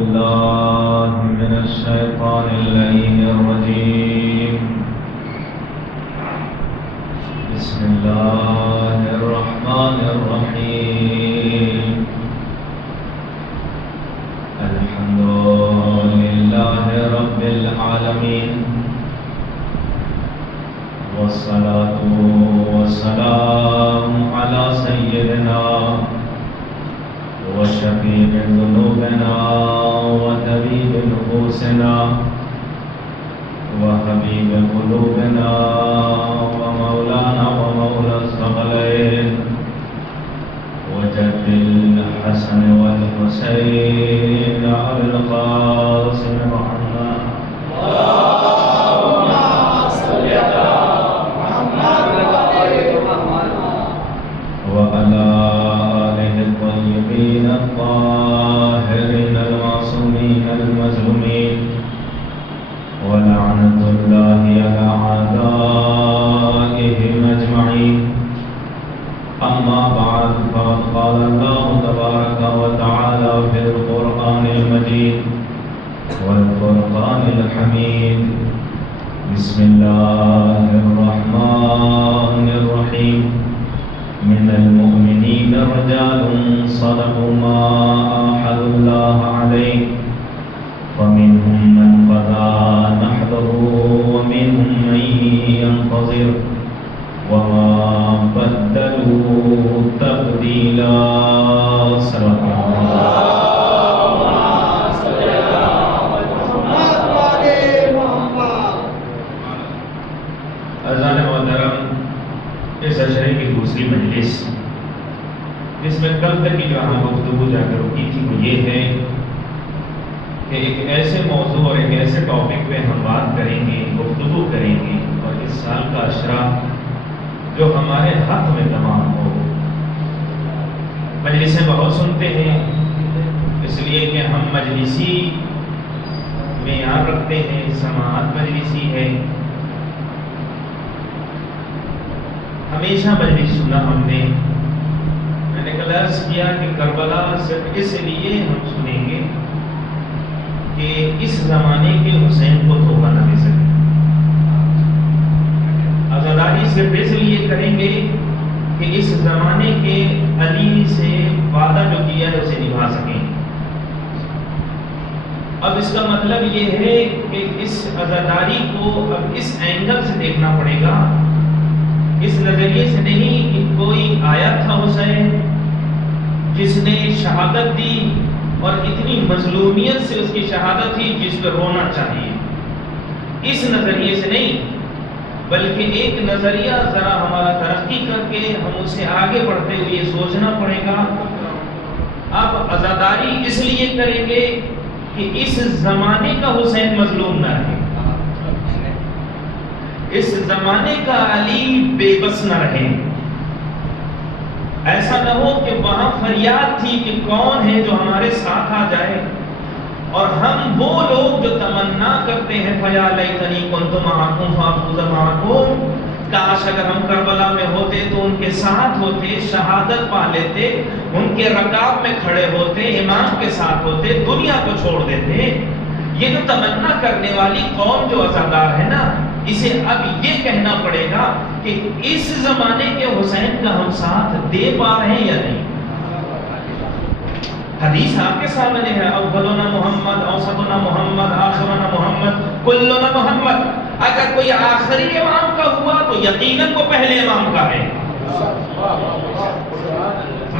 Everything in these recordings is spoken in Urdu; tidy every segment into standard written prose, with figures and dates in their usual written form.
بالله من الشيطان اللعين الرجيم. بسم الله الرحمن الرحيم. الحمد لله رب العالمين، والصلاة والسلام على سيدنا وشفيع ذنوبنا وطبيب نفوسنا وحبيب قلوبنا ومولانا ومولى الثقلين وجد الحسن والحسين على القاسم محمد. اللهم صل على محمد وعلى آله الطيبين الطاهرين المعصومين المظلومين، ولعنة الله على أعدائهم أجمعين. أما بعد، فقد قال الله تبارك وتعالى في القرآن المجيد والفرقان الحميد: بسم الله الرحمن الرحيم. من المؤمنين رجال صدقوا ما عاهدوا الله عليه، فمنهم من قضى نحبه ومنهم من ينتظر وما بدلوا تبديلا. صدق الله. اذان محترم، اس عشرے کی دوسری مجلس جس میں کل تک کی جو ہم گفتگو جا کر رکی تھی وہ یہ ہے کہ ایک ایسے موضوع اور ایک ایسے ٹاپک پہ ہم بات کریں گے، گفتگو کریں گے، اور اس سال کا عشرہ جو ہمارے ہاتھ میں تمام ہو. مجلسیں بہت سنتے ہیں، اس لیے کہ ہم مجلسی معیار رکھتے ہیں، سماعت مجلسی ہے. ہمیشہ مجلس سنا ہم نے. میں نے کل عرض کیا کہ کربلا صرف اس لیے ہم سنیں گے کہ اس زمانے کے حسین کو دھوکہ نہ دے سکیں. عزاداری صرف اس لیے کریں گے کہ اس زمانے کے علی سے وعدہ جو کیا ہے اسے نبھا سکیں. اب اس کا مطلب یہ ہے کہ اس عزاداری کو اب اس اینگل سے دیکھنا پڑے گا، اس نظریے سے نہیں کہ کوئی آیا تھا حسین جس نے شہادت دی اور اتنی مظلومیت سے اس کی شہادت تھی جس پہ رونا چاہیے. اس نظریے سے نہیں، بلکہ ایک نظریہ ذرا ہمارا ترقی کر کے ہم اسے آگے بڑھتے ہوئے یہ سوچنا پڑے گا اب عزاداری اس لیے کریں گے کہ اس زمانے کا حسین مظلوم نہ رہے، اس زمانے کا علی بے بس نہ رہے. ایسا نہ ہو کہ وہاں فریاد تھی کہ کون ہے جو ہمارے ساتھ آ جائے، اور ہم وہ لوگ جو تمنا کرتے ہیں فیا لیتنی کنت معکم فافوز معکم، کاش اگر ہم کربلا میں ہوتے تو ان کے ساتھ ہوتے، شہادت پا لیتے، ان کے رکاب میں کھڑے ہوتے، امام کے ساتھ ہوتے، دنیا کو چھوڑ دیتے. یہ جو تمنا کرنے والی قوم جو عزادار ہے نا، اسے اب یہ کہنا پڑے گا کہ اس زمانے کے حسین کا ہم ساتھ دے پا رہے ہیں یا نہیں. حدیث آپ کے سامنے ہے: اولنا محمد، اوسطنا محمد، آخرنا محمد، کلنا محمد. اگر کوئی آخری امام کا ہوا تو یقیناً وہ پہلے امام کا ہے.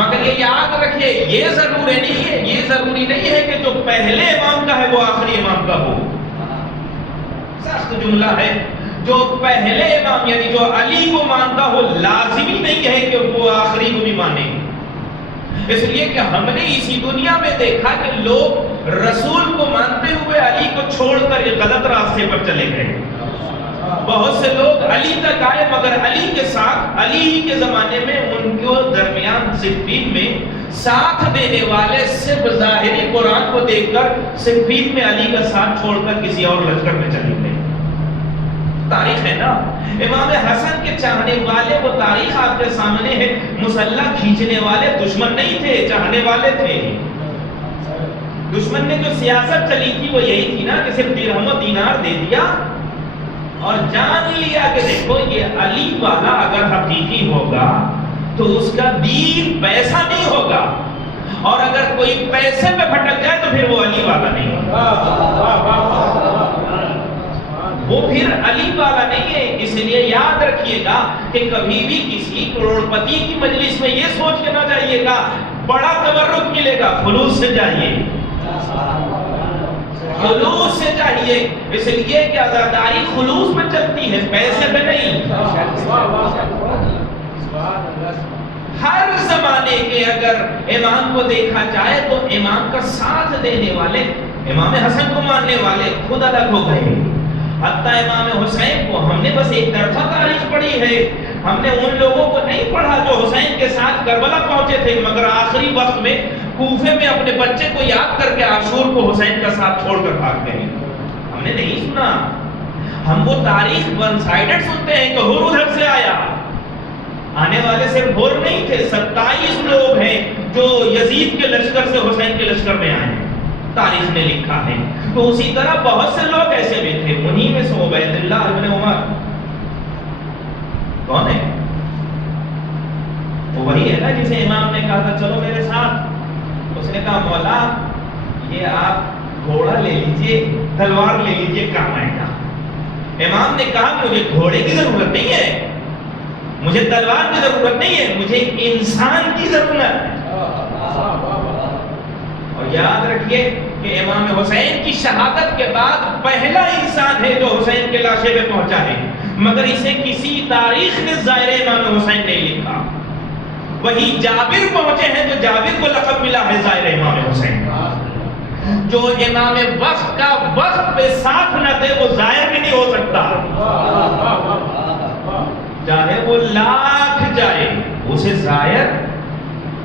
مگر یہ یاد رکھیے، یہ ضروری نہیں ہے کہ جو پہلے امام کا ہے وہ آخری امام کا ہو. سخت جملہ ہے. جو پہلے امام یعنی جو علی کو مانتا ہو لازمی نہیں ہے کہ وہ آخری کو بھی مانے. اس لیے کہ ہم نے اسی دنیا میں دیکھا کہ لوگ رسول کو مانتے ہوئے علی کو چھوڑ کر ایک غلط راستے پر چلے گئے. بہت سے لوگ علی تک آئے مگر علی کے ساتھ، علی ہی کے زمانے میں ان کو درمیان صفین میں ساتھ دینے والے صرف ظاہری قرآن کو دیکھ کر صفین میں علی کا ساتھ چھوڑ کر کسی اور لشکر میں چلے گئے. تاریخ ہے نا. امام حسن کے چاہنے والے وہ تاریخ آپ کے سامنے ہے. مسلح کھینچنے والے دشمن نہیں تھے، چاہنے والے تھے. دشمن نے جو سیاست چلی تھی وہ یہی تھی نا کہ صرف درہم و دینار دے دیا اور جان لیا کہ دیکھو یہ علی والا اگر حقیقی ہوگا تو اس کا دین پیسہ نہیں ہوگا، اور اگر کوئی پیسے پہ بھٹک جائے تو پھر وہ علی والا نہیں ہوگا، وہ پھر علی والا نہیں ہے۔ اس لیے یاد رکھیے گا کہ کبھی بھی کسی کروڑ پتی کی مجلس میں یہ سوچ کے نہ جائیے گا بڑا تبرک ملے گا، خلوص سے جائیے، خلوص سے چاہیے، اس لیے کہ عزاداری خلوص میں چلتی ہے، پیسے پہ نہیں۔ ہر زمانے کے اگر امام کو دیکھا جائے تو امام کا ساتھ دینے والے، امام حسن کو ماننے والے خود الگ ہو گئے، حتیٰ امام حسین کو ہم نے بس ایک طرفہ تاریخ پڑھی ہے، ہم نے ان لوگوں کو نہیں پڑھا جو حسین کے ساتھ کربلا پہنچے تھے مگر آخری وقت میں کوفے میں اپنے بچے کو یاد کر کے عاشور کو حسین کا ساتھ چھوڑ کر بھاگ گئے، ہم نے نہیں سنا۔ ہم وہ تاریخ ون سائیڈڈ سنتے ہیں کہ ہر ادھر سے آیا، آنے والے صرف ہر نہیں تھے، 27 لوگ ہیں جو یزید کے لشکر سے حسین کے لشکر میں آئے ہیں، تاریخ نے لکھا ہے۔ تو اسی طرح بہت سے لوگ ایسے بھی تھے، انہی میں سے عبید اللہ ابن عمر کون ہے؟ وہ وہی ہے نا جسے امام نے کہا تھا چلو میرے ساتھ، اس نے کہا مولا یہ آپ گھوڑا لے لیجئے، تلوار لے لیجئے، کام آئے گا۔ امام نے کہا مجھے گھوڑے کی ضرورت نہیں ہے، مجھے تلوار کی ضرورت نہیں ہے، مجھے انسان کی ضرورت ہے۔ اور یاد رکھیے کہ امام حسین کی شہادت کے بعد پہلا انسان ہے جو حسین کے لاشے پہ پہنچا ہے، مگر اسے کسی تاریخ نے زائر امام حسین نہیں لکھا۔ وہی جابر پہنچے ہیں جو جابر کو لقب ملا ہے زائر امام حسین، جو امام وقت کا وقت پہ ساتھ نہ دے وہ زائر بھی نہیں ہو سکتا، چاہے وہ لاکھ جائے اسے زائر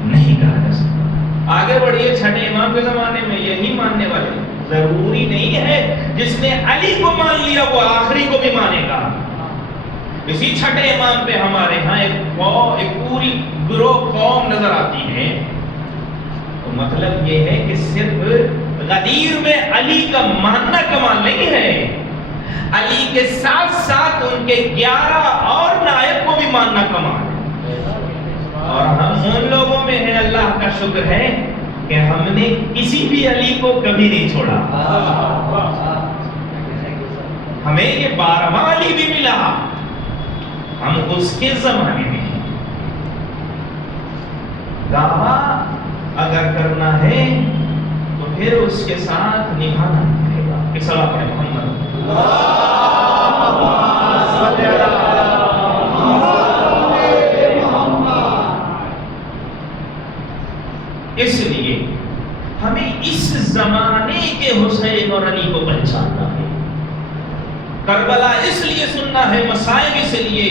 نہیں کہا جا سکتا۔ آگے بڑھیے، چھٹے امام کے زمانے میں یہی ماننے والے، ضروری نہیں ہے جس نے علی کو مان لیا وہ آخری کو بھی مانے گا۔ اسی چھٹے امام پہ ہمارے ہاں ایک پوری گروہ قوم نظر آتی ہے، تو مطلب یہ ہے کہ صرف غدیر میں علی کا ماننا کمال نہیں ہے، علی کے ساتھ ساتھ ان کے 11 اور نائب کو بھی ماننا کمال ہے۔ اور ہم ان لوگوں میں ہیں، اللہ کا شکر ہے کہ ہم نے کسی بھی علی کو کبھی نہیں چھوڑا، ہمیں یہ 12واں علی بھی ملا، ہم اس کے زمانے میں ہیں۔ دعویٰ اگر کرنا ہے تو پھر اس کے ساتھ نبھانا پڑے گا کہ صلی اللہ علیہ محمد۔ اس لیے ہمیں اس زمانے کے حسین اور علی کو پہچاننا ہے، کربلا اس لیے سننا ہے، مصائب اس لیے،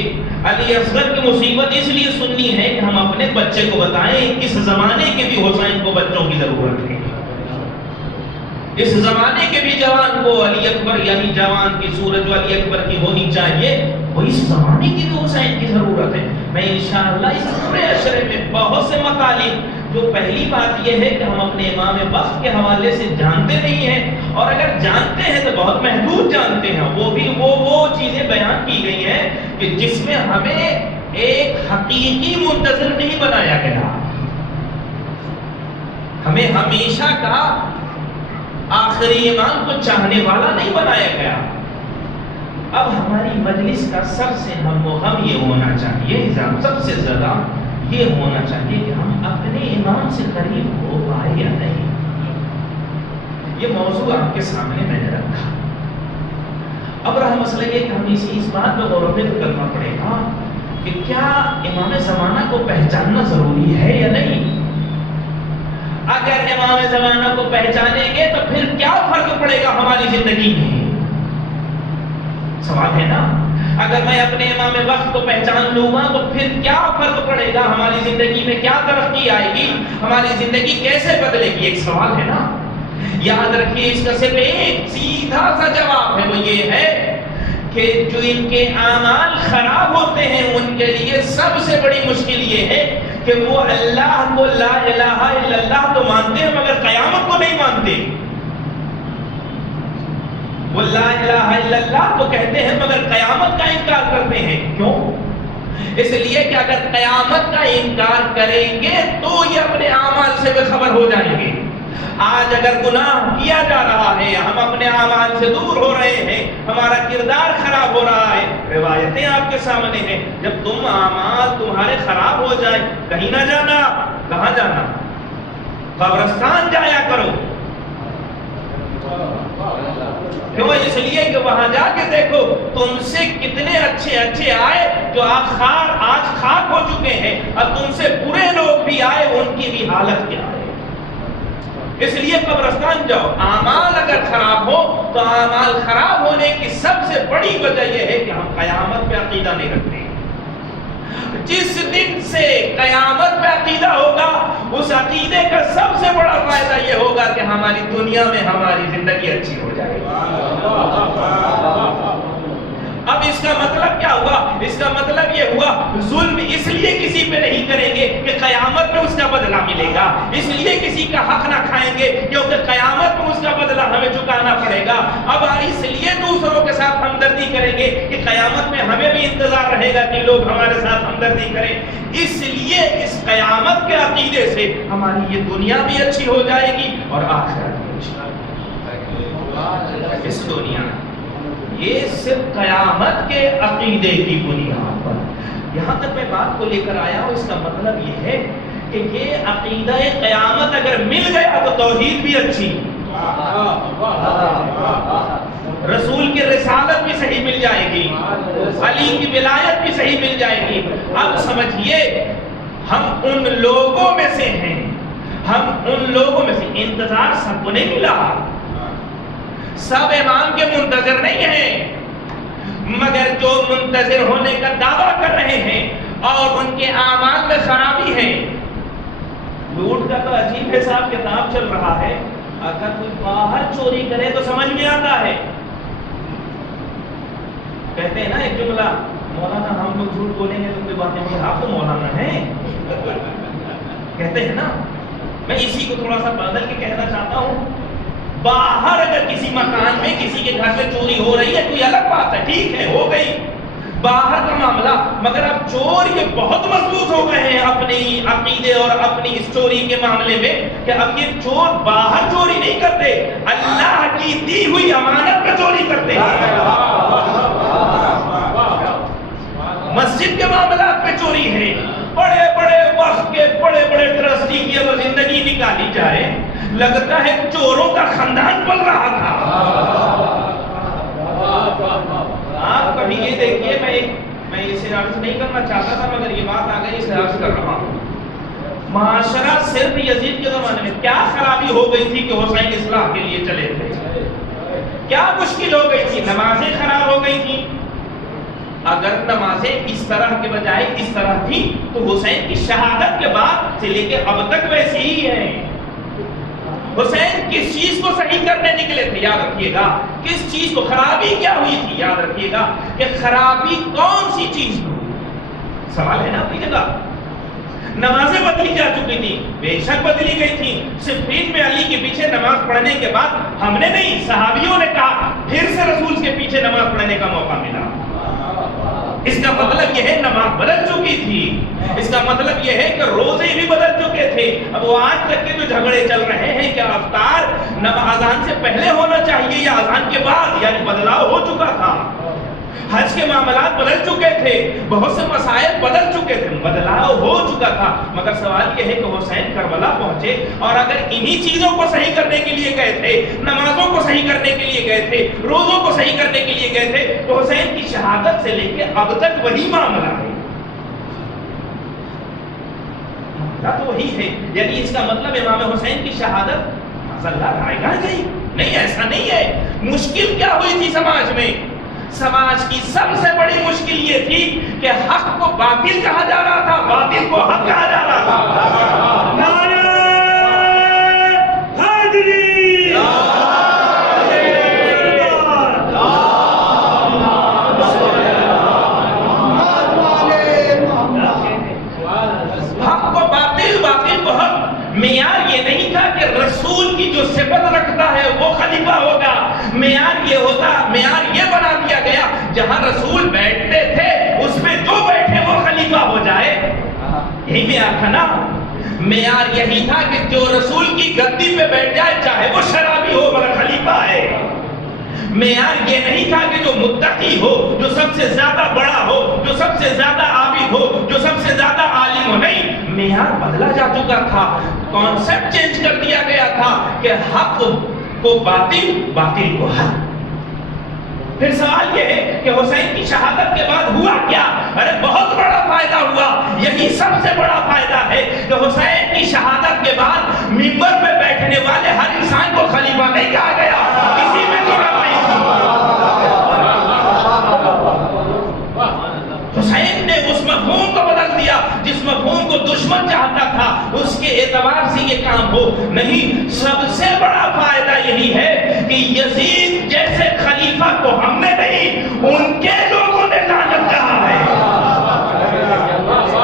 علی اصغر کی مصیبت اس لیے سننی ہے کہ ہم اپنے بچے کو بتائیں اس زمانے کے بھی حسین کو بچوں کی ضرورت ہے، اس زمانے کے بھی جوان کو علی اکبر یعنی جوان کی صورت جو علی اکبر کی ہونی چاہیے وہ اس زمانے کی بھی حسین کی ضرورت ہے۔ میں انشاءاللہ اس پورے عشرے میں بہت سے مطالب، جو پہلی بات یہ ہے کہ ہم اپنے امام وقت کے حوالے سے جانتے نہیں ہیں، اور اگر جانتے ہیں تو بہت محدود جانتے ہیں، وہ بھی وہ چیزیں بیان کی گئی ہیں کہ جس میں ہمیں ایک حقیقی منتظر نہیں بنایا گیا، ہمیں ہمیشہ کا آخری امام کو چاہنے والا نہیں بنایا گیا۔ اب ہماری مجلس کا سب سے ہم یہ ہونا چاہیے، سب سے زیادہ یہ ہونا چاہیے کہ ہم اپنے امام سے قریب ہو پائے یا نہیں۔ یہ موضوع آپ کے سامنے میں نے رکھا، اب رہا مسئلہ یہ کہ ہم اس بات پر غور و فکر کرنا پڑے گا کہ کیا امام زمانہ کو پہچاننا ضروری ہے یا نہیں۔ اگر امام زمانہ کو پہچانیں گے تو پھر کیا فرق پڑے گا ہماری زندگی میں، سوال ہے نا۔ اگر میں اپنے امام وقت کو پہچان لوں گا تو پھر کیا فرق پڑے گا ہماری زندگی میں، کیا ترقی آئے گی، ہماری زندگی کیسے بدلے گی، ایک سوال ہے نا۔ یاد رکھیے اس کا صرف ایک سیدھا سا جواب ہے، وہ یہ ہے کہ جو ان کے اعمال خراب ہوتے ہیں ان کے لیے سب سے بڑی مشکل یہ ہے کہ وہ اللہ کو لا الہ الا اللہ تو مانتے ہیں مگر قیامت کو نہیں مانتے. وہ لا الہ الا اللہ تو کہتے ہیں مگر قیامت کا انکار کرتے ہیں. کیوں؟ اس لیے کہ اگر قیامت کا انکار کریں گے تو یہ اپنے اعمال سے بے خبر ہو جائیں گے. آج اگر گناہ کیا جا رہا ہے، ہم اپنے اعمال سے دور ہو رہے ہیں، ہمارا کردار خراب ہو رہا ہے، روایتیں آپ کے سامنے ہیں. جب تم اعمال تمہارے خراب ہو جائیں، کہیں نہ جانا. کہاں جانا؟ قبرستان جایا کرو. کیوں؟ اس لیے کہ وہاں جا کے دیکھو تم سے کتنے اچھے اچھے آئے جو آج خاک ہو چکے ہیں، اور تم سے برے لوگ بھی آئے، ان کی بھی حالت کیا ہے. اس لیے قبرستان جاؤ. اعمال اگر خراب ہو تو اعمال خراب ہونے کی سب سے بڑی وجہ یہ ہے کہ ہم قیامت پہ عقیدہ نہیں رکھتے. جس دن سے قیامت پہ عقیدہ ہوگا، اس عقیدے کا سب سے بڑا فائدہ یہ ہوگا کہ ہماری دنیا میں ہماری زندگی اچھی ہو جائے گی. اب اس کا مطلب کیا ہوا؟ اس کا مطلب یہ ہوا ظلم اس لیے کسی پہ نہیں کریں گے کہ قیامت میں اس کا بدلہ ملے گا. اس لیے کسی کا حق نہ کھائیں گے کیونکہ قیامت میں اس کا بدلہ ہمیں چکانا پڑے گا. اب اس لیے دوسروں کے ساتھ ہمدردی کریں گے کہ قیامت میں ہمیں بھی انتظار رہے گا کہ لوگ ہمارے ساتھ ہمدردی کریں. اس لیے اس قیامت کے عقیدے سے ہماری یہ دنیا بھی اچھی ہو جائے گی اور آخرت بھی اچھی. اس دنیا یہ صرف قیامت کے عقیدے کی بنیاد پر. یہاں تک میں بات کو لے کر آیا ہوں، اس کا مطلب یہ ہے کہ یہ عقیدہ قیامت اگر مل گیا تو توحید بھی اچھی، رسول کی رسالت بھی صحیح مل جائے گی، علی کی ولایت بھی صحیح مل جائے گی. اب سمجھیے ہم ان لوگوں میں سے ہیں، ہم ان لوگوں میں سے. انتظار سب کو نہیں ملا، سب امام کے منتظر نہیں ہیں، مگر جو منتظر ہونے کا دعویٰ کر رہے ہیں اور ان کے اعمال میں خرابی ہے. لوٹ کا تو عجیب حساب کتاب چل رہا ہے. اگر کوئی باہر چوری کرے تو سمجھ میں آتا ہے. کہتے ہیں نا ایک جملہ، مولانا ہم لوگ جھوٹ بولیں گے تو کوئی بات نہیں، آپ تو مولانا ہیں. کہتے ہیں نا. میں اسی کو تھوڑا سا بدل کے کہنا چاہتا ہوں. باہر اگر کسی مکان میں کسی کے گھر میں چوری ہو رہی ہے کوئی الگ بات ہے، ٹھیک ہے، ہو گئی باہر کا معاملہ. مگر اب چور یہ بہت مضبوط ہو گئے ہیں اپنی عقیدے اور اپنی اس چوری کے معاملے میں کہ اب یہ چور باہر چوری نہیں کرتے، اللہ کی دی ہوئی امانت پہ چوری کرتے ہیں. مسجد کے معاملات پہ چوری ہے. بڑے بڑے وقت کے بڑے بڑے ٹرسٹی کی اگر زندگی نکالی جائے لگتا ہے چوروں کا خاندان پل رہا تھا. آپ کبھی یہ دیکھیے، میں اسے عرض نہیں کرنا چاہتا تھا مگر یہ بات آ گئی اسے عرض کر رہا ہوں. معاشرہ صرف یزید کے زمانے میں کیا خرابی ہو گئی تھی کہ حسین اصلاح کے لیے چلے تھے؟ کیا مشکل ہو گئی تھی؟ نمازیں خراب ہو گئی تھی. اگر نمازیں اس طرح کے بجائے اس طرح تھی تو حسین کی شہادت کے بعد سے لے کے اب تک ویسی ہی ہے. حسین کس چیز کو صحیح کرنے نکلے تھے؟ یاد رکھیے گا. کس چیز کو؟ خرابی کیا ہوئی تھی؟ یاد رکھیے گا کہ خرابی کون سی چیز ہوئی؟ سوال ہے نا اپنی جگہ. نمازیں بدلی جا چکی تھی، بے شک بدلی گئی تھی. صفین میں علی کے پیچھے نماز پڑھنے کے بعد ہم نے نہیں، صحابیوں نے کہا پھر سے رسول کے پیچھے نماز پڑھنے کا موقع ملا. اس کا مطلب یہ ہے نماز بدل چکی تھی. اس کا مطلب یہ ہے کہ روزے بھی بدل چکے تھے. اب وہ آج تک کے جو جھگڑے چل رہے ہیں کہ افطار اذان سے پہلے ہونا چاہیے یا اذان کے بعد، یعنی بدلاؤ ہو چکا تھا. حج کے معاملات بدل چکے تھے، بہت سے مسائل بدل چکے تھے، بدلاؤ ہو چکا تھا. مگر سوال یہ ہے کہ حسین کربلا پہنچے اور اگر انہی چیزوں کو صحیح کرنے کے لیے گئے تھے، نمازوں کو صحیح کرنے کے لیے گئے تھے، روزوں کو صحیح کرنے کے لیے گئے تھے، تو حسین کی شہادت سے لے کے اب تک وہی معاملہ ہے. تو وہی ہے. یعنی اس کا مطلب امام حسین کی شہادت رائے گاہ گئی نہیں، ایسا نہیں ہے. مشکل کیا ہوئی تھی سماج میں؟ سماج کی سب سے بڑی مشکل یہ تھی کہ حق کو باطل کہا جا رہا تھا، باطل کو حق کہا جا رہا تھا. نعرہ حیدری، حق کو معیار یہ ہوتا، معیار یہ بنا دیا گیا جہاں رسول بیٹھتے تھے اس پہ جو بیٹھے وہ خلیفہ ہو جائے، یہی معیار تھا نا۔ معیار یہی تھا کہ جو رسول کی گدی پہ بیٹھ جائے چاہے وہ شرابی ہو مگر خلیفہ ہے۔ معیار یہ نہیں تھا کہ جو متقی ہو، جو سب سے زیادہ بڑا ہو، جو سب سے زیادہ عابد ہو، جو سب سے زیادہ عالم ہو، نہیں، معیار بدلا جا چکا تھا، کانسیپٹ چینج کر دیا گیا تھا کہ حق کو باطل، باطل کو حق۔ پھر سوال یہ ہے کہ حسین کی شہادت کے بعد ہوا کیا؟ ارے بہت بڑا فائدہ ہوا، یہی سب سے بڑا فائدہ ہے کہ حسین کی شہادت کے بعد منبر پہ بیٹھنے والے ہر انسان کو خلیفہ نہیں کہا گیا، اسی میں تو روائی تھی۔ حسین نے اس مفہوم کو بدل دیا جس مفہوم کو دشمن چاہتا تھا، اس کے اعتبار سے یہ کام ہو نہیں۔ سب سے بڑا فائدہ یہی ہے کہ یزید جیسے خلیفہ کو ہم نے نہیں، ان کے لوگوں نے لعنت کہا ہے،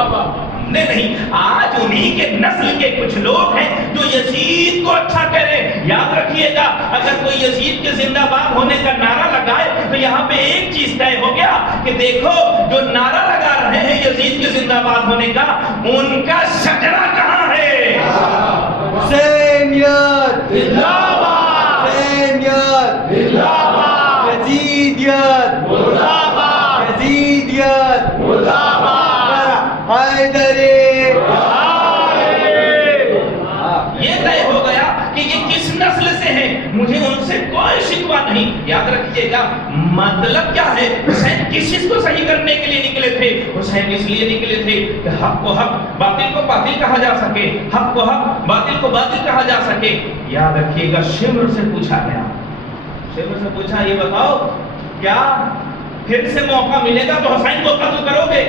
ہم نے نہیں۔ آج انہی کے نسل کے کچھ لوگ ہیں جو یزید کو اچھا کرے۔ یاد رکھیے گا، اگر کوئی یزید کے زندہ باد ہونے کا نعرہ لگائے تو یہاں پہ ایک چیز طے ہو گیا کہ دیکھو جو نعرہ لگا رہے ہیں یزید کے زندہ باد ہونے کا، ان کا شجرہ کہاں ہے؟ حسینیت زندہ باد، حسینیت زندہ باد، یزیدیت مردہ باد، یزیدیت مردہ باد، حیدری۔ یہ طے ہو گیا کہ یہ کس نسل سے ہیں، مجھے ان سے کوئی شکوہ نہیں۔ یاد رکھیے گا مطلب کیا ہے، حسین کس چیز کو صحیح کرنے کے لیے نکلے تھے؟ حسین اس لیے نکلے تھے کہ حق کو حق، باطل کو باطل کہا جا سکے، حق کو حق، باطل کو باطل کہا جا سکے۔ یاد رکھیے گا شمر سے پوچھا گیا، شمر سے پوچھا یہ بتاؤ کیا پھر سے موقع ملے گا تو حسین کو قتل کرو گے؟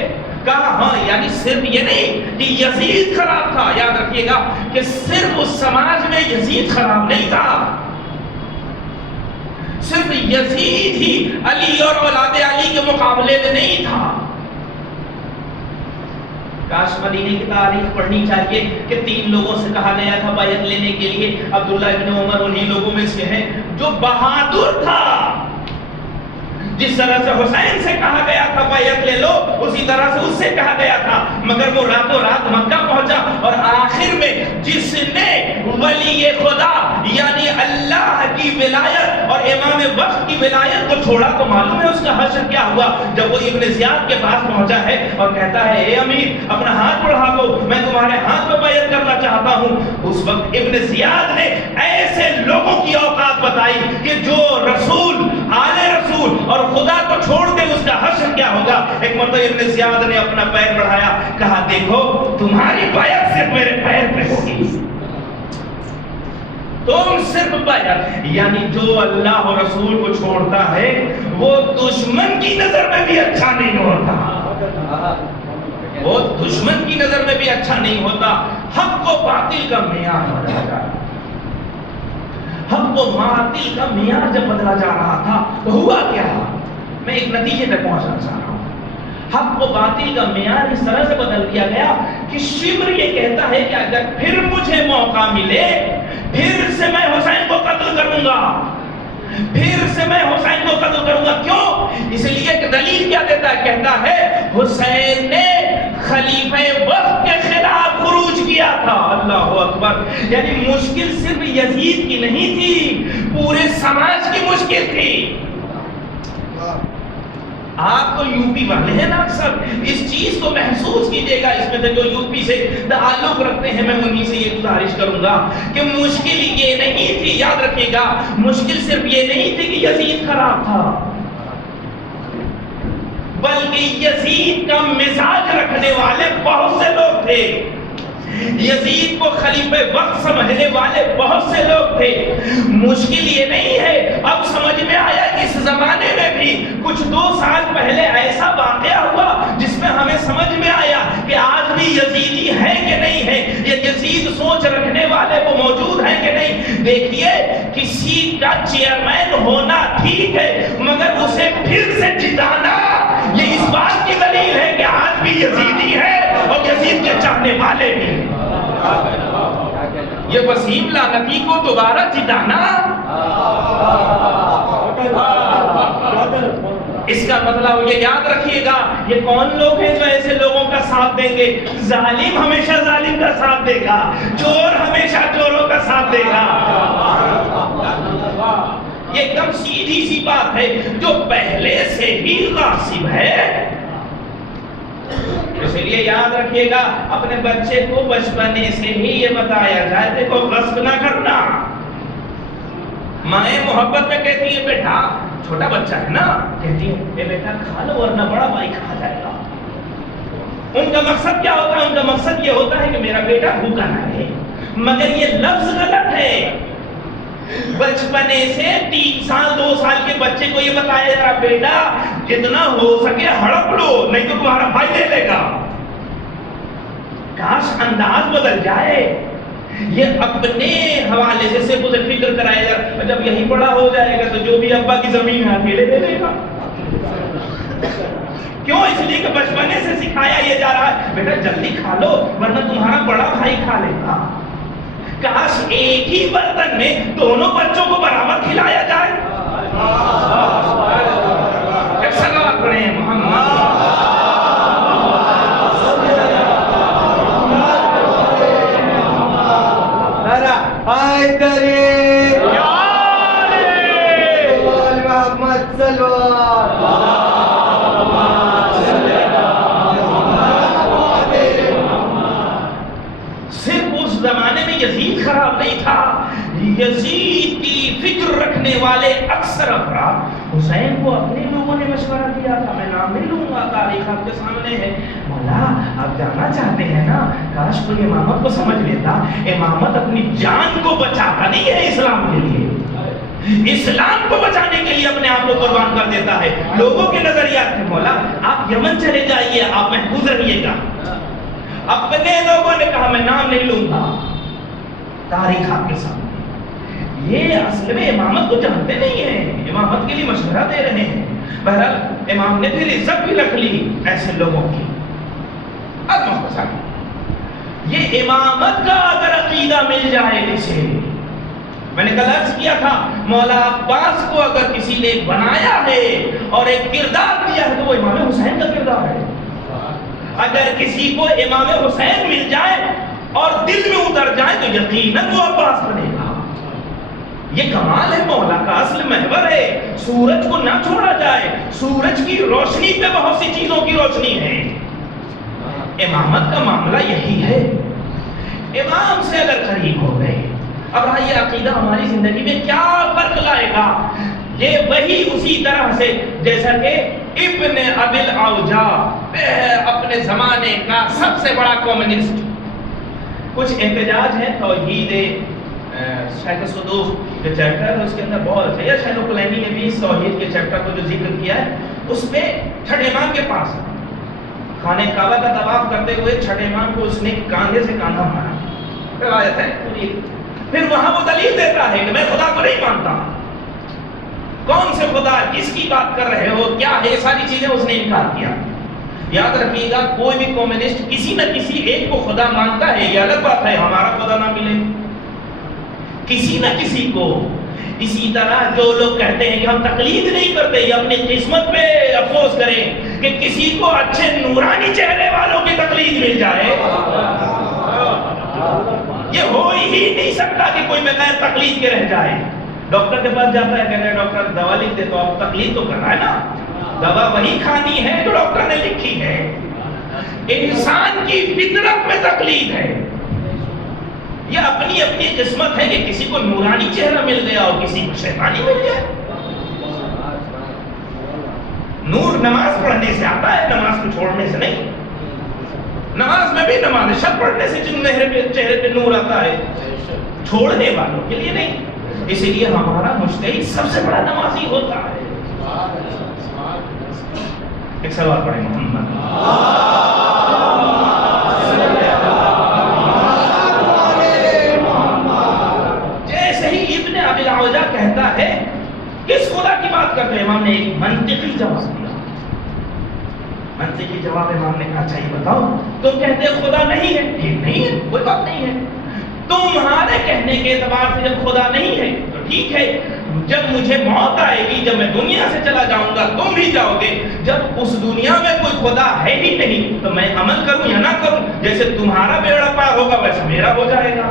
کہا ہاں، یعنی صرف یہ نہیں کہ یزید خراب تھا، یاد رکھیے گا کہ صرف اس سماج میں یزید خراب نہیں تھا، صرف یزید ہی علی اور اولاد علی کے مقابلے میں نہیں تھا۔ کاش مدینے کی تاریخ پڑھنی چاہیے کہ 3 لوگوں سے کہا گیا تھا بیعت لینے کے لیے، عبداللہ ابن عمر انہی لوگوں میں سے ہے جو بہادر تھا۔ جس طرح سے حسین سے کہا گیا تھا بیعت لے لو، اسی طرح سے اس سے کہا گیا تھا، مگر وہ راتوں رات مکہ پہنچا اور آخر میں جس نے ولی خدا یعنی اللہ کی ولایت اور امام وقت کی ولایت کو چھوڑا تو معلوم ہے اس کا حشر کیا ہوا۔ جب وہ ابن زیاد کے پاس پہنچا ہے اور کہتا ہے اے امیر اپنا ہاتھ بڑھا دو، میں تمہارے ہاتھ پہ بیعت کرنا چاہتا ہوں، اس وقت ابن زیاد نے ایسے لوگوں کی اوقات بتائی کہ جو رسول، آل رسول اور خدا کو چھوڑ دے اس کا حشر کیا ہوگا۔ ایک مرتبہ ابن زیاد نے اپنا پیر بڑھایا، کہا دیکھو تمہاری بیعت صرف میرے پیر پہ ہوگی، تم صرف بیعت، یعنی جو اللہ اور رسول کو چھوڑتا ہے وہ دشمن کی نظر میں بھی اچھا نہیں ہوتا، وہ دشمن کی نظر میں بھی اچھا نہیں ہوتا۔ حق و باطل کا معیار بدلا جا رہا، حق و باطل کا معیار جب بدلا جا رہا تھا تو ہوا کیا؟ میں ایک نتیجے تک پہنچنا چاہ رہا ہوں۔ حق و باطل کا معیار اس طرح سے بدل دیا گیا کہ شمر یہ کہتا ہے کہ اگر پھر مجھے موقع ملے پھر سے میں حسین کو قتل کروں گا، پھر سے میں حسین کو قتل کروں گا۔ کیوں؟ اس لیے کہ دلیل کیا دیتا ہے، کہتا ہے حسین نے خلیفہ وقت کے خلاف خروج کیا تھا۔ اللہ اکبر، یعنی مشکل صرف یزید کی نہیں تھی، پورے سماج کی مشکل تھی۔ آپ تو یو پی والے ہیں نا، اکثر اس چیز کو محسوس کیجئے گا، اس میں سے جو یو پی سے تعلق رکھتے ہیں میں انہی سے یہ گزارش کروں گا کہ مشکل یہ نہیں تھی، یاد رکھیے گا مشکل صرف یہ نہیں تھی کہ یزید خراب تھا، بلکہ یزید کا مزاج رکھنے والے بہت سے لوگ تھے، یزید کو خلیفہ وقت سمجھنے والے بہت سے لوگ تھے۔ مشکل یہ نہیں ہے، اب سمجھ میں آیا اس زمانے میں بھی کچھ 2 سال پہلے ایسا واقعہ ہوا جس میں ہمیں سمجھ میں آیا کہ آج بھی یزیدی ہے کہ نہیں ہے، یہ یزید سوچ رکھنے والے وہ موجود ہیں کہ نہیں۔ دیکھیے کسی کا چیئرمین ہونا ٹھیک ہے مگر اسے پھر سے جتانا یہ اس بات کی دلیل ہے کہ آج بھی یزیدی ہے اور یزید کے چاہنے والے بھی۔ یہ وسیم لعنتی کو دوبارہ جتانا اس کا مطلب یہ یاد رکھیے گا، یہ کون لوگ ہیں جو ایسے لوگوں کا ساتھ دیں گے؟ ظالم ہمیشہ ظالم کا ساتھ دے گا، چور ہمیشہ چوروں کا ساتھ دے گا۔ یہ ایک دم سیدھی سی بات ہے، جو پہلے سے ہی غاصب ہے۔ اس لیے یاد رکھیے گا، اپنے بچے کو بچپنے سے ہی یہ بتایا جائے دیکھو غصب نہ کرنا۔ مائیں محبت میں کہتی ہے بیٹا، چھوٹا بچہ ہے نا، کہتی ہے اے بیٹا کھا لو ورنہ بڑا بھائی کھا جائے گا۔ ان کا مقصد کیا ہوتا ہے؟ ان کا مقصد یہ ہوتا ہے کہ میرا بیٹا بھوکا نہ رہے، مگر یہ لفظ غلط ہے۔ بچپنے سے 3 سال 2 سال کے بچے کو یہ بتایا جا رہا بیٹا جتنا ہو سکے ہڑپ لو نہیں تو تمہارا بھائی لے لے گا۔ کاش انداز بدل جائے، یہ اپنے حوالے سے صرف اسے فکر کرایا جا، جب یہی بڑا ہو جائے گا تو جو بھی ابا کی زمین ہے اکیلے لے لے گا۔ کیوں؟ اس لیے کہ بچپنے سے سکھایا یہ جا رہا ہے بیٹا جلدی کھا لو ورنہ تمہارا بڑا بھائی کھا لے گا۔ کاش ایک ہی برتن میں دونوں بچوں کو برابر کھلایا جائے۔ ایک صلوات پڑھیں محمد۔ حیدری محمد صرف اس زمانے میں یزید خراب نہیں تھا، یزید کی فکر رکھنے والے اکثر افراد حسین کو اپنے لوگوں نے مشورہ دیا تھا، میں نام نہیں لوں گا، تاریخ آپ کے سامنے ہے۔ مولا آپ جاننا چاہتے ہیں نا، کاش کوئی امامت کو سمجھ لیتا، امامت اپنی جان کو بچاتا نہیں ہے اسلام کے لیے، اسلام کو بچانے کے لیے اپنے آپ کو قربان کر دیتا ہے۔ لوگوں کے نظریات تھے مولا آپ یمن چلے جائیے، آپ محفوظ رہیے گا۔ اپنے لوگوں نے کہا میں نام نہیں لوں گا، تاریخ آپ کے سامنے۔ یہ اصل میں امامت کو جانتے نہیں ہیں، امامت کے لیے مشورہ دے رہے ہیں۔ بہرحال امام نے پھر عزت بھی رکھ لی ایسے لوگوں کی۔ یہ امامت کا اگر عقیدہ مل جائے کسی، میں نے کل عرض کیا تھا مولا عباس کو اگر کسی نے بنایا ہے اور ایک کردار دیا ہے تو وہ امام حسین کا کردار ہے۔ اگر کسی کو امام حسین مل جائے اور دل میں اتر جائے تو یقیناً وہ عباس بنے گا۔ یہ کمال ہے مولا کا، اصل محور ہے۔ سورج کو نہ چھوڑا جائے، سورج کی روشنی پہ بہت سی چیزوں کی روشنی ہے۔ امامت کا معاملہ یہی ہے، امام سے اگر قریب ہو گئے۔ اب یہ عقیدہ ہماری زندگی میں کیا فرق لائے گا؟ یہ وہی اسی طرح سے جیسا کہ ابن ابی الاوجاع اپنے زمانے کا سب سے بڑا کمیونسٹ، کچھ احتجاج ہے توحید شیخ صدوق جو چیپٹر ہے اس کے اندر بہت اچھا، یا شیخ کلینی نے بھی اس توحید کے چیپٹر کو جو ذکر کیا ہے اس میں چھٹے امام کے پاس خانہ کعبہ کا طواف کرتے ہوئے چھٹے امام کو اس نے کاندھے سے کاندھا مارا، روایت ہے پوری۔ پھر وہاں وہ دلیل دیتا ہے کہ میں خدا کو نہیں مانتا، کون سے خدا، کس کی بات کر رہے ہو، کیا ہے، ساری چیزیں اس نے انکار کیا۔ یاد رکھیے گا کوئی بھی کمیونسٹ کسی نہ کسی ایک کو خدا مانتا ہے، یہ الگ بات ہے ہمارا خدا نہ ملے کسی نہ کسی کو۔ اسی طرح جو لوگ کہتے ہیں کہ ہم تقلید نہیں کرتے، یہ اپنی قسمت پہ افسوس کریں کہ کسی کو اچھے نورانی چہرے والوں کی تقلید مل جائے۔ یہ ہو ہی نہیں سکتا کہ کوئی بغیر تقلید کے رہ جائے۔ ڈاکٹر کے پاس جاتا ہے، کہتے ہیں ڈاکٹر دوا لکھ دے، تو آپ تقلید تو کر رہا ہے نا، دوا وہی کھانی ہے جو ڈاکٹر نے لکھی ہے۔ انسان کی فطرت میں تقلید ہے، یہ اپنی اپنی قسمت ہے کہ کسی کو نورانی چہرہ مل گیا اور کسی کو شیطانی مل گیا۔ نور نماز پڑھنے سے آتا ہے، نماز کو چھوڑنے سے نہیں۔ نماز میں بھی نماز شب پڑھنے سے چہرے پہ نور آتا ہے، چھوڑنے والوں کے لیے نہیں۔ اسی لیے ہمارا مجتہد سب سے بڑا نمازی ہوتا ہے۔ ایک سوال پڑھیں محمد۔ جیسے ہی ابن ابی الاوجاع کہتا ہے کس خدا کی بات کرتے ہیں، امام نے ایک منطقی جواب دیا۔ منطقی جواب امام نے کہا اچھا یہ بتاؤ تم کہتے خدا نہیں ہے، ٹھیک نہیں ہے، کوئی بات نہیں ہے۔ تمہارے کہنے کے اعتبار سے جب خدا نہیں ہے تو ٹھیک ہے، جب مجھے موت آئے گی نہیں، جب میں دنیا سے چلا جاؤں گا تم بھی جاؤ گے، جب اس دنیا میں کوئی خدا ہے ہی نہیں تو میں عمل کروں یا نہ کروں، جیسے تمہارا بیڑا پار ہوگا ویسے میرا ہو جائے گا۔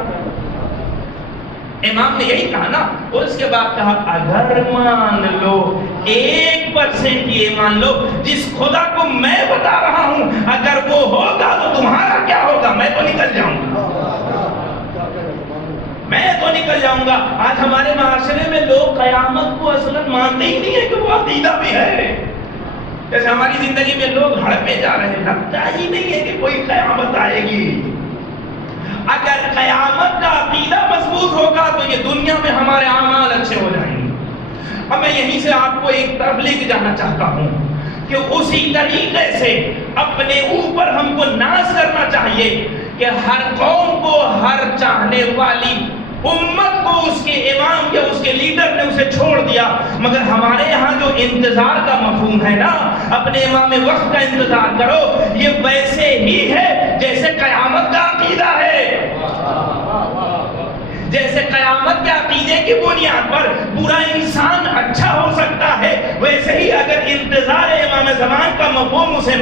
امام نے یہی کہا نا، اور اس کے بعد کہا اگر مان لو 1% یہ مان لو جس خدا کو میں بتا رہا ہوں اگر وہ ہوگا تو تمہارا کیا ہوگا؟ میں تو نکل جاؤں گا، میں تو نکل جاؤں گا۔ آج ہمارے معاشرے میں لوگ قیامت کو اصلاً مانتے ہی نہیں ہے کہ وہ عقیدہ بھی ہے۔ جیسے ہماری زندگی میں لوگ ہڑپے جا رہے ہیں، لگتا ہی نہیں ہے کہ کوئی قیامت آئے گی۔ اگر قیامت کا عقیدہ مضبوط ہوگا تو یہ دنیا میں ہمارے اعمال اچھے ہو جائیں گے۔ اب میں یہیں سے آپ کو ایک طرف لے کے جانا چاہتا ہوں کہ اسی طریقے سے اپنے اوپر ہم کو ناز کرنا چاہیے کہ ہر قوم کو، ہر چاہنے والی امت کو اس کے امام یا اس کے لیڈر نے اسے چھوڑ دیا، مگر ہمارے یہاں جو انتظار کا مفہوم ہے نا، اپنے امام وقت کا انتظار کرو، یہ ویسے ہی ہے جیسے قیامت کا عقیدہ ہے۔ جیسے قیامت کے عقیدے کی بنیاد پر پورا انسان اچھا ہو سکتا ہے، ویسے ہی اگر انتظار امام زمان کا مفہوم اسے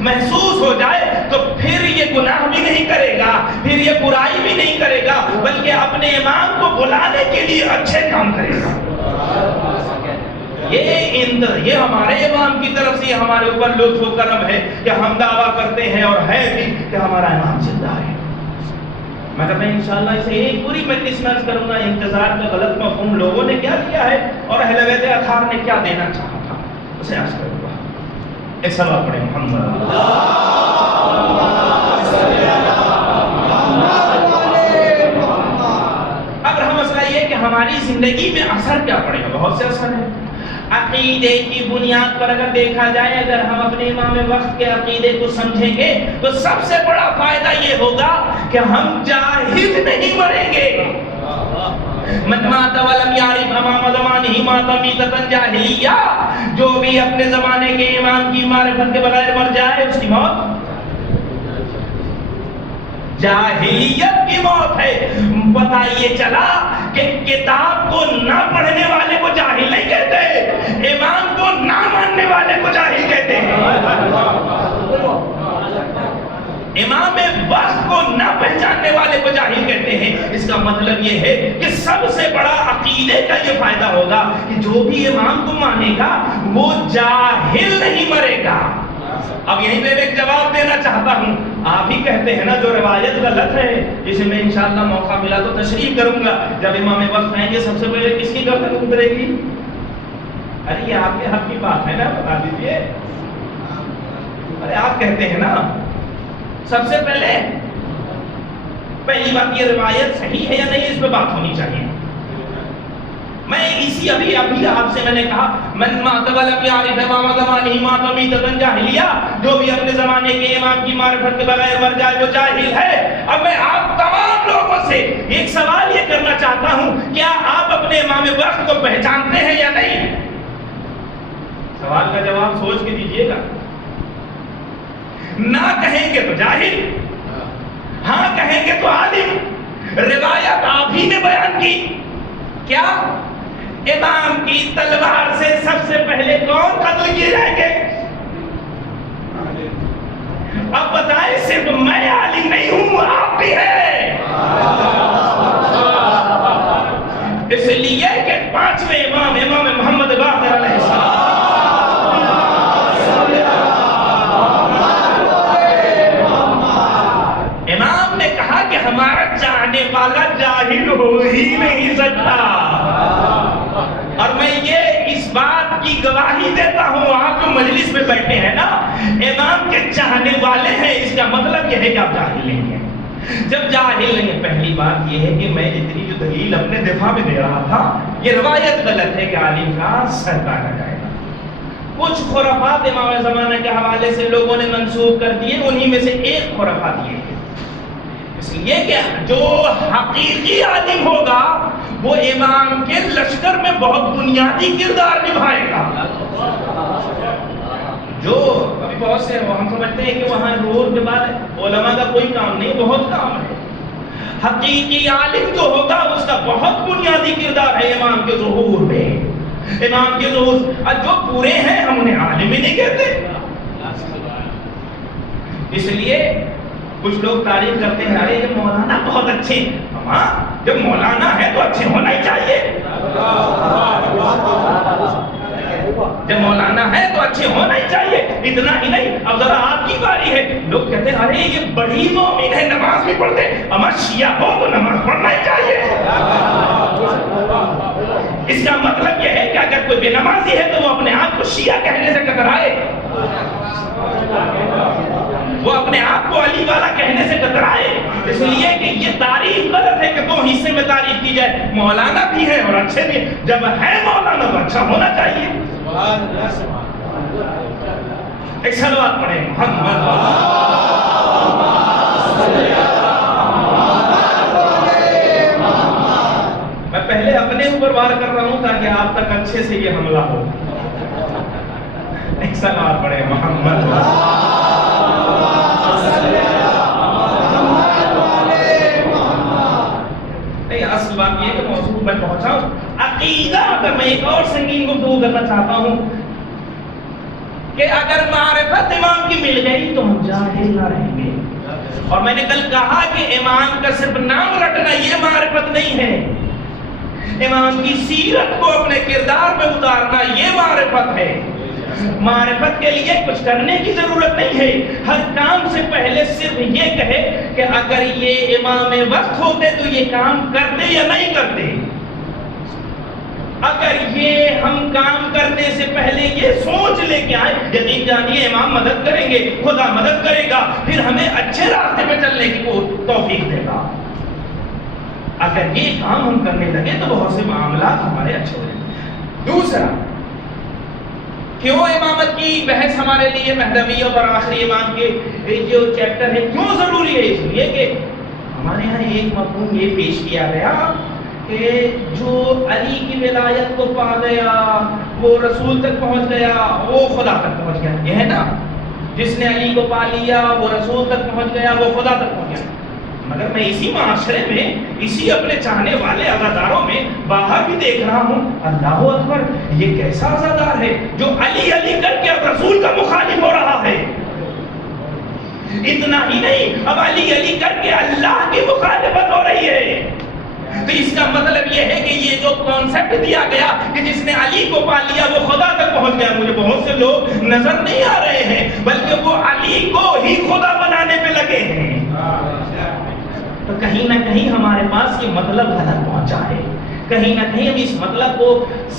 محسوس ہو جائے تو پھر یہ گناہ بھی نہیں کرے گا، پھر یہ برائی بھی نہیں کرے گا، بلکہ اپنے امام کو بلانے کے لیے اچھے کام کرے گا۔ یہ ہمارے امام کی طرف سے ہمارے اوپر لطف و کرم ہے کہ ہم دعویٰ کرتے ہیں اور ہے بھی کہ ہمارا امام زندہ ہے۔ میں کہتا ہوں انشاءاللہ اسے ایک پوری مجلس میں عرض کروں گا انتظار کا غلط مفہوم لوگوں نے کیا دیا ہے اور اہل بیت اطہار نے کیا دینا چاہا تھا، اسے عرض کروں گا۔ ایک سلام پڑھیں محمد۔ اب رہا مسئلہ یہ کہ ہماری زندگی میں اثر کیا پڑے گا؟ بہت سے اثر ہیں۔ عقیدے کی بنیاد پر اگر دیکھا جائے، اگر ہم اپنے امام وقت کے عقیدے کو سمجھیں گے تو سب سے بڑا فائدہ یہ ہوگا کہ ہم جاہل نہیں مریں گے۔ من مات ولم یعرف امام زمانہ مات میتۃ جاہلیہ، جو بھی اپنے زمانے کے امام کی معرفت کے بغیر مر جائے اس کی موت جاہلیت کی موت ہے۔ پتہ یہ چلا کہ کتاب کو نہ پڑھنے والے کو جاہل نہیں کہتے، امام کو نہ ماننے والے کو جاہل کہتے ہیں۔ امام وقت کو نہ پہچاننے والے کو جاہل کہتے ہیں۔ اس کا مطلب یہ ہے کہ سب سے بڑا عقیدے کا یہ فائدہ ہوگا کہ جو بھی امام کو مانے گا وہ جاہل نہیں مرے گا۔ اب یہیں پہ ایک جواب دینا چاہتا ہوں، آپ ہی کہتے ہیں نا جو روایت غلط ہے، جسے میں انشاءاللہ موقع ملا تو تشریح کروں گا، جب امام وقت آئیں گے سب سے پہلے کس کی گردن اترے گی؟ ارے یہ آپ کے حق کی بات ہے نا، بتا دیجئے۔ ارے آپ کہتے ہیں نا سب سے پہلی بات یہ روایت صحیح ہے یا نہیں، اس پہ بات ہونی چاہیے۔ میں اسی ابھی آپ سے میں نے کہا من مات ولم یعرف امام زمانہ مات میتۃ جاہلیہ، جو بھی اپنے زمانے کے امام کی معرفت کے بغیر مر جائے وہ جاہل ہے۔ اب میں آپ تمام لوگوں سے ایک سوال یہ کرنا چاہتا ہوں، کیا آپ اپنے امام وقت کو پہچانتے ہیں یا نہیں؟ سوال کا جواب سوچ کے دیجیے گا۔ نہ کہیں گے تو جاہل، ہاں کہیں گے تو عالم۔ روایت آپ ہی نے بیان کی، کیا امام کی تلوار سے سب سے پہلے کون قتل کیے جائیں گے؟ اب بتائیں صرف میں عالم نہیں ہوں، آپ بھی ہیں۔ اس لیے کہ پانچویں امام محمد باقر علیہ السلام، امام نے کہا کہ ہمارا چاہنے والا جاہل ہو ہی نہیں سکتا۔ اور میں یہ اس بات کی گواہی دیتا ہوں، آپ جو مجلس میں بیٹھے ہیں نا امام کے چاہنے والے ہیں، اس کا مطلب یہ ہے کہ آپ جاہل نہیں ہیں۔ جب جاہل نہیں ہے، پہلی بات یہ ہے کہ میں اتنی جو دلیل اپنے دفاع میں دے رہا تھا، یہ روایت غلط ہے کہ عالم کا سر کاٹا جائے گا۔ کچھ خرافات امام زمانہ کے حوالے سے لوگوں نے منسوخ کر دیے، انہی میں سے ایک خرافات یہ ہے، اس لیے کہ جو حقیقی عالم ہوگا وہ امام کے لشکر میں بہت بنیادی کردار نبھائے گا۔ جو ابھی بہت سے ہم سمجھتے ہیں کہ وہاں ظہور کے بعد علماء کا کوئی کام نہیں، بہت کام ہے۔ حقیقی عالم جو ہوگا اس کا بہت بنیادی کردار ہے امام کے ظہور میں۔ امام کے ظہور جو برے ہیں ہم انہیں عالم ہی نہیں کہتے. اس لیے کچھ لوگ تعریف کرتے ہیں ارے یہ مولانا بہت اچھے ہیں. ہاں جب مولانا ہے تو اچھے ہونا ہی چاہیے. جب مولانا ہے تو اچھے ہونا ہی چاہیے. اتنا ہی نہیں اب ذرا آپ کی باری ہے. لوگ کہتے ہیں ارے یہ بڑی مومن ہے نماز بھی پڑھتے. ہمارا شیعہ ہو تو نماز پڑھنا ہی چاہیے. اس کا مطلب یہ ہے کہ اگر کوئی بے نمازی ہے تو وہ اپنے آپ کو شیعہ کہنے سے کترائے. وہ اپنے آپ کو علی والا کہنے سے کترائے. اس لیے کہ یہ تعریف غلط ہے کہ دو حصے میں تعریف کی جائے. مولانا بھی ہے اور اچھے بھی. جب ہے مولانا تو اچھا ہونا چاہیے. ایک صلوات پڑھیں محمد. میں پہلے اپنے اوپر وار کر رہا ہوں تاکہ آپ تک اچھے سے یہ حملہ ہو. ایک صلوات پڑھیں محمد. نہیں اصل بات یہ کہ موضوع میں پہنچا ہوں عقیدہ پر. میں ایک اور سنگین گفتگو کرنا چاہتا ہوں کہ اگر معرفت امام کی مل گئی تو ہم جاہل نہ رہیں گے. اور میں نے کل کہا کہ امام کا صرف نام رٹنا یہ معرفت نہیں ہے. امام کی سیرت کو اپنے کردار میں اتارنا یہ معرفت ہے. معرفت کے لیے کچھ کرنے کی ضرورت نہیں ہے. ہر کام سے پہلے صرف یہ کہے کہ اگر یہ امام وقت ہوتے تو یہ کام کرتے یا نہیں کرتے. اگر یہ ہم کام کرنے سے پہلے یہ سوچ لے کے آئے یقین جانیے امام مدد کریں گے. خدا مدد کرے گا پھر ہمیں اچھے راستے پہ چلنے کی توفیق دے گا. اگر یہ کام ہم کرنے لگے تو بہت سے معاملات ہمارے اچھے ہو جائیں گے. دوسرا کیوں امامت کی بحث ہمارے لیے مہدویت اور آخری امام کے جو چیپٹر ہے کیوں ضروری ہے؟ اس لیے کہ ہمارے یہاں ایک مفہوم یہ پیش کیا گیا کہ جو علی کی ولایت کو پا گیا وہ رسول تک پہنچ گیا وہ خدا تک پہنچ گیا. یہ ہے نا جس نے علی کو پا لیا وہ رسول تک پہنچ گیا وہ خدا تک پہنچ گیا. مگر میں اسی معاشرے میں اسی اپنے چاہنے والے عزاداروں میں باہر بھی دیکھ رہا ہوں اللہ اکبر یہ کیسا عزادار ہے جو علی علی کر کے اب رسول کا مخالف ہو رہا ہے. اتنا ہی نہیں اب علی علی کر کے اللہ کی مخالفت ہو رہی ہے. تو اس کا مطلب یہ ہے کہ یہ جو کانسیپٹ دیا گیا کہ جس نے علی کو پا لیا وہ خدا تک پہنچ گیا. مجھے بہت سے لوگ نظر نہیں آ رہے ہیں بلکہ وہ علی کو ہی خدا بنانے پہ لگے ہیں. تو کہیں نہ کہیں ہمارے پاس یہ مطلب غلط پہنچا ہے. کہیں نہ کہیں ہم اس مطلب کو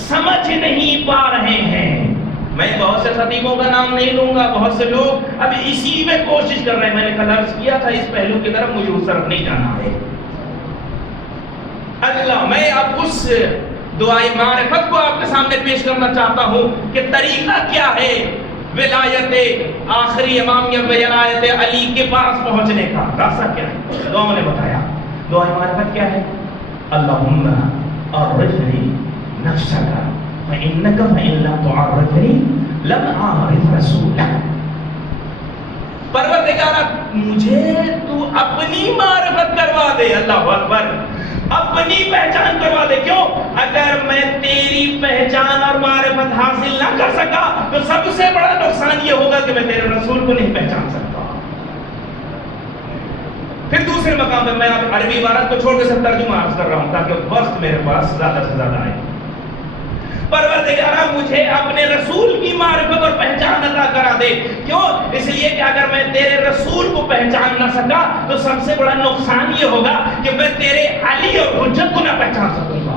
سمجھ نہیں پا رہے ہیں. میں بہت سے خطیبوں کا نام نہیں لوں گا. بہت سے لوگ اب اسی میں کوشش کر رہے ہیں. میں نے کل عرض کیا تھا اس پہلو کی طرف مجھے اس طرف نہیں جانا ہے. اللہ میں اب اس دعائے معرفت کو آپ کے سامنے پیش کرنا چاہتا ہوں کہ طریقہ کیا ہے ولایت آخری امام یا ولایت علی کے پاس پہنچنے کا راستہ کیا ہے. دعاؤں نے بتایا. دعائے معرفت کیا ہے؟ اللہم اعرفنی نفسک فإنک فإن لم تعرفنی لم أعرف رسولک. پروردگارہ مجھے تو اپنی معرفت کروا دے. اللہ اکبر. اپنی پہچان کروا دے. کیوں؟ اگر میں تیری پہچان اور معرفت حاصل نہ کر سکا تو سب سے بڑا نقصان یہ ہوگا کہ میں تیرے رسول کو نہیں پہچان سکتا. پھر دوسرے مقام پہ میں عربی عبارت کو چھوڑ کے سب ترجمہ عرض کر رہا ہوں تاکہ وقت میرے پاس زیادہ سے زیادہ آئے. پروردگارہ مجھے اپنے رسول کی معرفت اور پہچان عطا کرا دے. کیوں؟ اس لیے کہ اگر میں تیرے رسول کو پہچان نہ سکا تو سب سے بڑا نقصان یہ ہوگا کہ میں تیرے علی اور حجت کو نہ پہچان سکوں گا.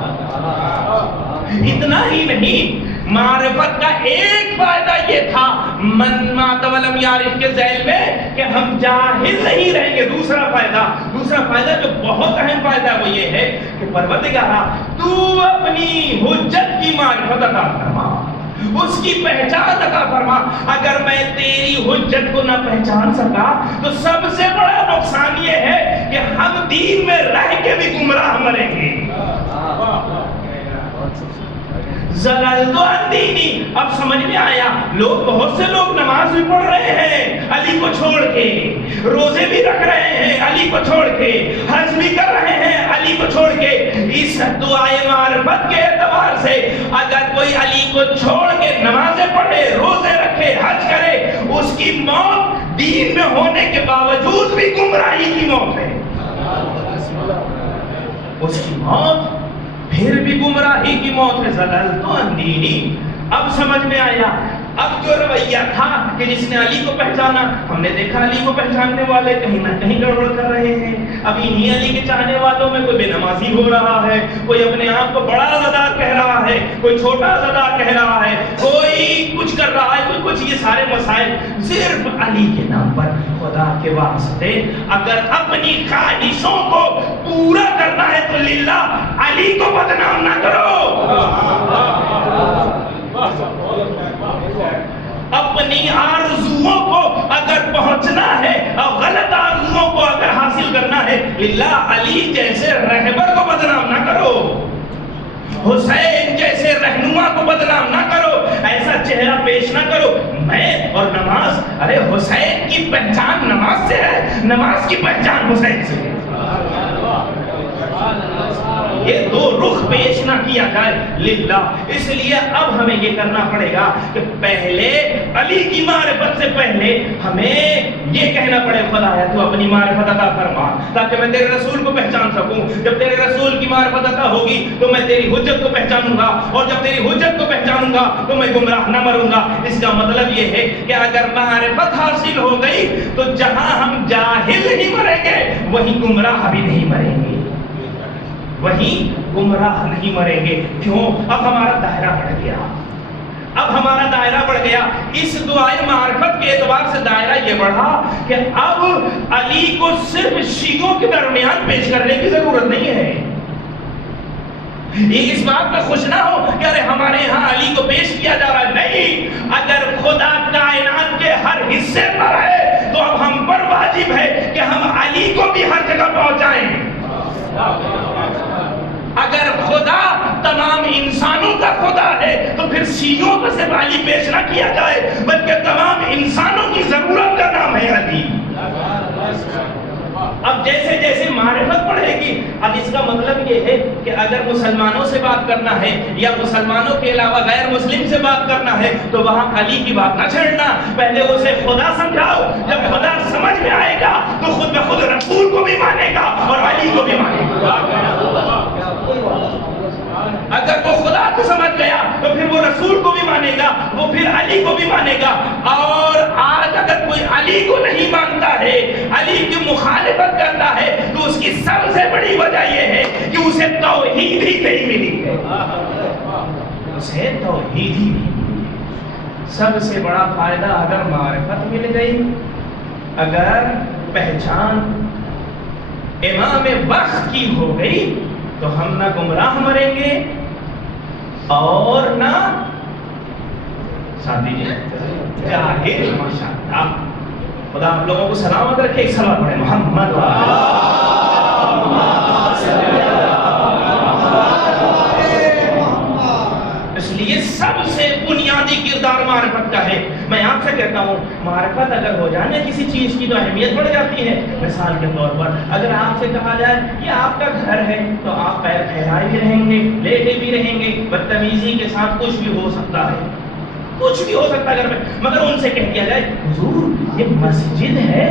اتنا ہی نہیں معرفت کا ایک فائدہ یہ تھا من مات ولم یعرف کے ذیل میں کہ ہم جاہل نہیں رہیں گے. دوسرا فائدہ جو بہت اہم فائدہ وہ یہ ہے کہ پروردگارہ تو اپنی حجت کی معرفت عطا فرما اس کی پہچان عطا فرما. اگر میں تیری حجت کو نہ پہچان سکا تو سب سے بڑا نقصان یہ ہے کہ ہم دین میں رہ کے بھی گمراہ مریں گے. زللت عن دینی. اب سمجھ میں آیا. لوگ بہت سے لوگ نماز بھی پڑھ رہے ہیں علی کو چھوڑ کے, روزے بھی رکھ رہے ہیں علی کو چھوڑ کے, حج بھی کر رہے ہیں علی کو چھوڑ کے. اس دعائے معرفت کے اعتبار سے اگر کوئی علی کو چھوڑ کے نمازیں پڑھے, روزے رکھے, حج کرے, اس کی موت دین میں ہونے کے باوجود بھی گمراہی کی موت ہے. اس کی موت پھر بھی گمراہی کی موت ہے. زللت عن دینی. اب سمجھ میں آیا. اب جو رویہ تھا کہ جس نے علی کو پہچانا, ہم نے دیکھا علی کو پہچاننے والے کہیں نہ کہیں گڑبڑ کر رہے ہیں. اب انہی علی کے چاہنے والوں میں کوئی بے نمازی ہو رہا ہے, کوئی اپنے آپ کو بڑا عزادار کہہ رہا ہے, کوئی چھوٹا عزادار کہہ رہا ہے, کوئی کچھ کر رہا ہے, کوئی کچھ. یہ سارے مسائل صرف علی کے نام پر. خدا کے واسطے اگر اپنی خواہشوں کو پورا کرنا ہے تو للہ علی کو بدنام نہ کرو. اپنی آرزوؤں کو اگر پہنچنا ہے اور غلط آرزوؤں کو اگر حاصل کرنا ہے, للہ علی جیسے رہبر کو بدنام نہ کرو, حسین جیسے رہنما کو بدنام نہ کرو, ایسا چہرہ پیش نہ کرو. میں اور نماز, ارے حسین کی پہچان نماز سے ہے, نماز کی پہچان حسین سے ہے. یہ دو رخ پیش نہ کیا جائے للہ. اس لیے اب ہمیں یہ کرنا پڑے گا کہ پہلے علی کی معرفت سے پہلے ہمیں یہ کہنا پڑے, خدایا تو اپنی معرفت عطا فرما تاکہ میں تیرے رسول کو پہچان سکوں. جب تیرے رسول کی معرفت عطا ہوگی تو میں تیری حجت کو پہچانوں گا, اور جب تیری حجت کو پہچانوں گا تو میں گمراہ نہ مروں گا. اس کا مطلب یہ ہے کہ اگر معرفت حاصل ہو گئی تو جہاں ہم جاہل نہیں مریں گے وہیں گمراہ بھی نہیں مریں گے, وہیں گمراہ نہیں مریں گے. کیوں؟ اب ہمارا دائرہ بڑھ گیا. اب ہمارا دائرہ بڑھ گیا. اس دعائے معرفت کے اعتبار سے دائرہ یہ بڑھا کہ اب علی کو صرف شیعوں کے درمیان پیش کرنے کی ضرورت نہیں ہے. یہ اس بات میں خوش نہ ہو کہ ارے ہمارے یہاں علی کو پیش کیا جا رہا ہے. نہیں, اگر خدا کائنات کے ہر حصے پر ہے تو اب ہم پر واجب ہے کہ ہم علی کو بھی ہر جگہ پہنچائیں. اگر خدا تمام انسانوں کا خدا ہے تو پھر شیعوں کو صرف علی پیش نہ کیا جائے, بلکہ تمام انسانوں کی ضرورت کا نام ہے علی. اب جیسے جیسے معرفت بڑھے گی, اب اس کا مطلب یہ ہے کہ اگر مسلمانوں سے بات کرنا ہے یا مسلمانوں کے علاوہ غیر مسلم سے بات کرنا ہے تو وہاں علی کی بات نہ چھیڑنا, پہلے اسے خدا سمجھاؤ. جب خدا سمجھ میں آئے گا تو خود بخود رسول کو بھی مانے گا اور علی کو بھی مانے گا. اگر وہ خدا کو سمجھ گیا تو پھر وہ رسول کو بھی مانے گا, وہ پھر علی کو بھی مانے گا. اور آج اگر کوئی علی کو نہیں مانتا ہے, علی کی مخالفت کرتا ہے, تو اس کی سب سے بڑی وجہ یہ ہے کہ اسے توحید ہی نہیں ملی ہے. اسے توحید ہی نہیں ملی. سب سے بڑا فائدہ اگر معرفت مل گئی, اگر پہچان امام وقت کی ہو گئی تو ہم نہ گمراہ مریں گے اور نہ ساتھی جاہل. ماشاءاللہ. خدا آپ لوگوں کو سلامت رکھے. ایک صلوات پڑھیں محمد. اس لیے سب سے بنیادی کردار معرفت کا ہے. میں آپ سے کہتا ہوں معرفت اگر ہو جانے کسی چیز کی تو اہمیت بڑھ جاتی ہے. مثال کے طور پر اگر آپ سے کہا جائے یہ آپ کا گھر ہے تو آپ پیر پھیلائے بھی رہیں گے, لیٹے بھی رہیں گے, بدتمیزی کے ساتھ کچھ بھی ہو سکتا ہے, کچھ بھی ہو سکتا ہے گھر میں. مگر ان سے کہہ دیا جائے حضور یہ مسجد ہے,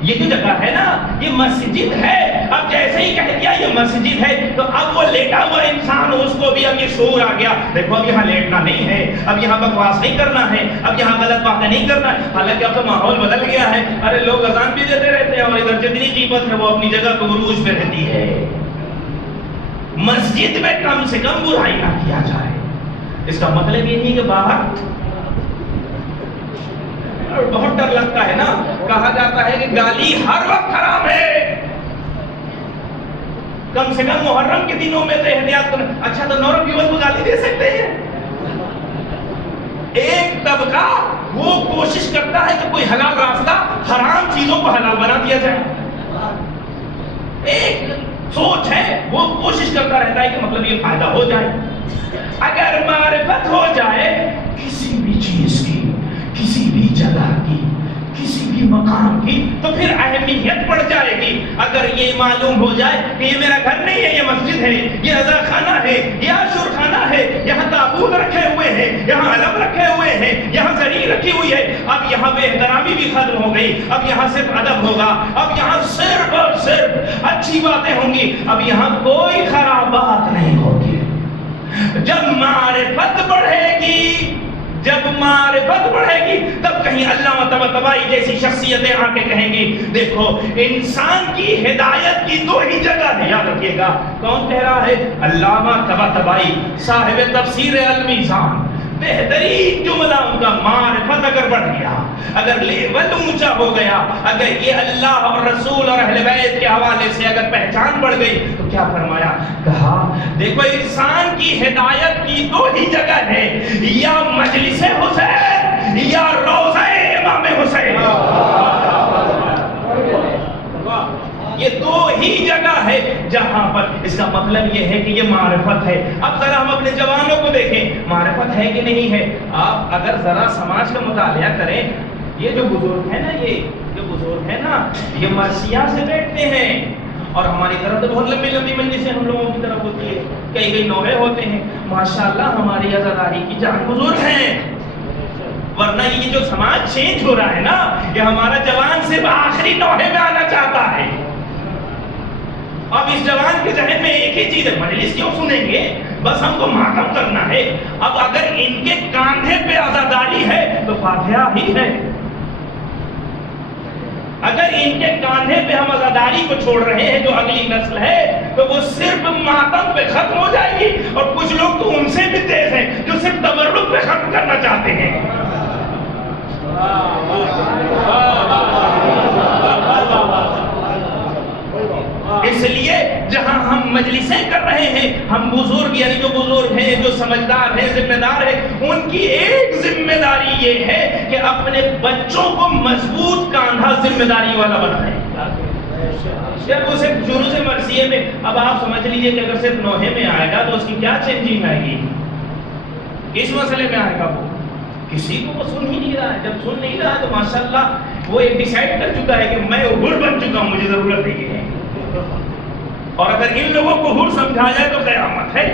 یہ جو جگہ ہے نا یہ مسجد ہے. اب جیسے ہی کہہ دیا یہ مسجد ہے تو اب وہ لیٹا ہوا انسان, اس کو بھی اب یہ شعور آ گیا, دیکھو اب یہاں لیٹنا نہیں ہے, اب یہاں بکواس نہیں کرنا ہے, اب یہاں غلط باتیں نہیں کرنا ہے. حالانکہ اب تو ماحول بدل گیا ہے. ارے لوگ اذان بھی دیتے رہتے ہیں اور ادھر جتنی قیمت ہے وہ اپنی جگہ پہ عروج پہ رہتی ہے. مسجد میں کم سے کم برائی نہ کیا جائے. اس کا مطلب یہ نہیں کہ باہر بہت ڈر لگتا ہے نا, کہا جاتا ہے کہ گالی ہر وقت حرام ہے. کم سے کم محرم کے دنوں میں تو احتیاط کرنا. اچھا تو نورم پیول کو گالی دے سکتے ہیں؟ ایک طبقہ وہ کوشش کرتا ہے کہ کوئی حلال راستہ حرام چیزوں کو حلال بنا دیا جائے. ایک سوچ ہے وہ کوشش کرتا رہتا ہے کہ مطلب یہ فائدہ ہو جائے. اگر معرفت ہو جائے کسی بھی چیز کی، کسی بھی جگہ کی، کسی بھی مقام کی، تو پھر اہمیت بڑھ جائے گی. اگر یہ معلوم ہو جائے کہ یہ میرا گھر نہیں ہے، یہ مسجد ہے، یہ عزا خانہ ہے، یہ عاشور خانہ ہے، یہاں تابوت رکھے ہوئے ہیں، یہاں علم رکھے ہوئے ہیں، یہاں زری رکھی ہوئی ہے، اب یہاں بے احترامی بھی ختم ہو گئی، اب یہاں صرف ادب ہوگا، اب یہاں صرف اور صرف اچھی باتیں ہوں گی، اب یہاں کوئی خراب بات نہیں ہوگی. جب معرفت بڑھے گی، جب معرفت بڑھے گی، تب کہیں علامہ طباطبائی جیسی شخصیتیں آ کے کہیں گی دیکھو انسان کی ہدایت کی دو ہی جگہ ہے. یاد رکھیے گا کون کہہ رہا ہے؟ علامہ طباطبائی صاحب تفسیر المیزان. بہترین جملہ ان کا، معرفت اگر بڑھ گیا، اگر لیول اونچا ہو گیا، اگر یہ اللہ اور رسول اور اہل بیت کے حوالے سے اگر پہچان بڑھ گئی، تو کیا فرمایا؟ کہا دیکھو انسان کی ہدایت کی دو ہی جگہ ہے، یا مجلس حسین یا روضہ امام حسین. یہ دو ہی جگہ ہے جہاں پر. اس کا مطلب یہ ہے کہ یہ معرفت ہے. اب ذرا ہم اپنے جوانوں کو دیکھیں، معرفت ہے کہ نہیں ہے؟ آپ اگر ذرا سماج کا مطالعہ کریں، یہ جو بزرگ ہیں نا، یہ جو بزرگ ہیں نا، یہ مرثیہ سے بیٹھتے ہیں، اور ہماری طرف تو بہت لمبی لمبی مجلسیں ہم لوگوں کی طرف ہوتی ہے، کئی کئی نوحے ہوتے ہیں. ماشاءاللہ ہماری عزاداری کی جان بزرگ ہیں. ورنہ یہ جو سماج چینج ہو رہا ہے نا، یہ ہمارا جوان صرف آخری نوحے میں آنا چاہتا ہے. اب اس جوان کے ذہن میں ایک ہی چیز ہے، مجلس کیوں سنیں گے، بس ہم کو ماتم کرنا ہے. اب اگر ان کے کاندھے پہ عزاداری ہے تو فاتحہ ہی ہے. اگر ان کے کاندھے پہ ہم عزاداری کو چھوڑ رہے ہیں جو اگلی نسل ہے، تو وہ صرف ماتم پہ ختم ہو جائے گی. اور کچھ لوگ تو ان سے بھی تیز ہیں جو صرف تبرک پہ ختم کرنا چاہتے ہیں. اس لیے جہاں ہم مجلسیں کر رہے ہیں، ہم بزرگ یعنی جو بزرگ ہیں، جو سمجھدار ہیں، ذمہ دار ہیں، ان کی ایک ذمہ داری یہ ہے کہ اپنے بچوں کو مضبوط کاندھا ذمہ داری والا بنائیں. جب وہ صرف شروع سے مرثیے میں، اب آپ سمجھ لیجئے کہ اگر صرف نوحے میں آئے گا تو اس کی کیا چینجنگ آئے گی؟ اس مسئلے میں آئے گا وہ کسی کو وہ سن ہی نہیں رہا ہے. جب سن نہیں رہا ہے تو ماشاءاللہ وہ ایک ڈیسائیڈ کر چکا ہے کہ میں حر بن چکا ہوں، مجھے ضرورت نہیں ہے. اور اگر ان لوگوں کو حر سمجھا جائے تو قیامت ہے.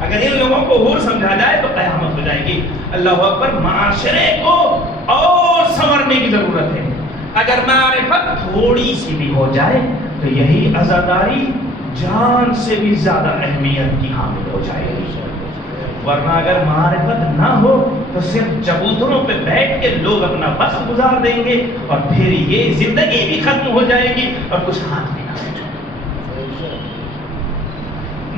اگر ان لوگوں کو حر سمجھا جائے تو قیامت ہو جائے گی. اللہ اکبر. معاشرے کو اور سنورنے کی ضرورت ہے. اگر معرفت تھوڑی سی بھی ہو جائے تو یہی عزاداری جان سے بھی زیادہ اہمیت کی حامل ہو جائے گی. ورنہ اگر معرفت نہ ہو تو صرف چبوتروں پہ بیٹھ کے لوگ اپنا وقت گزار دیں گے، اور پھر یہ زندگی بھی ختم ہو جائے گی اور کچھ ہاتھ میں نہ رہے.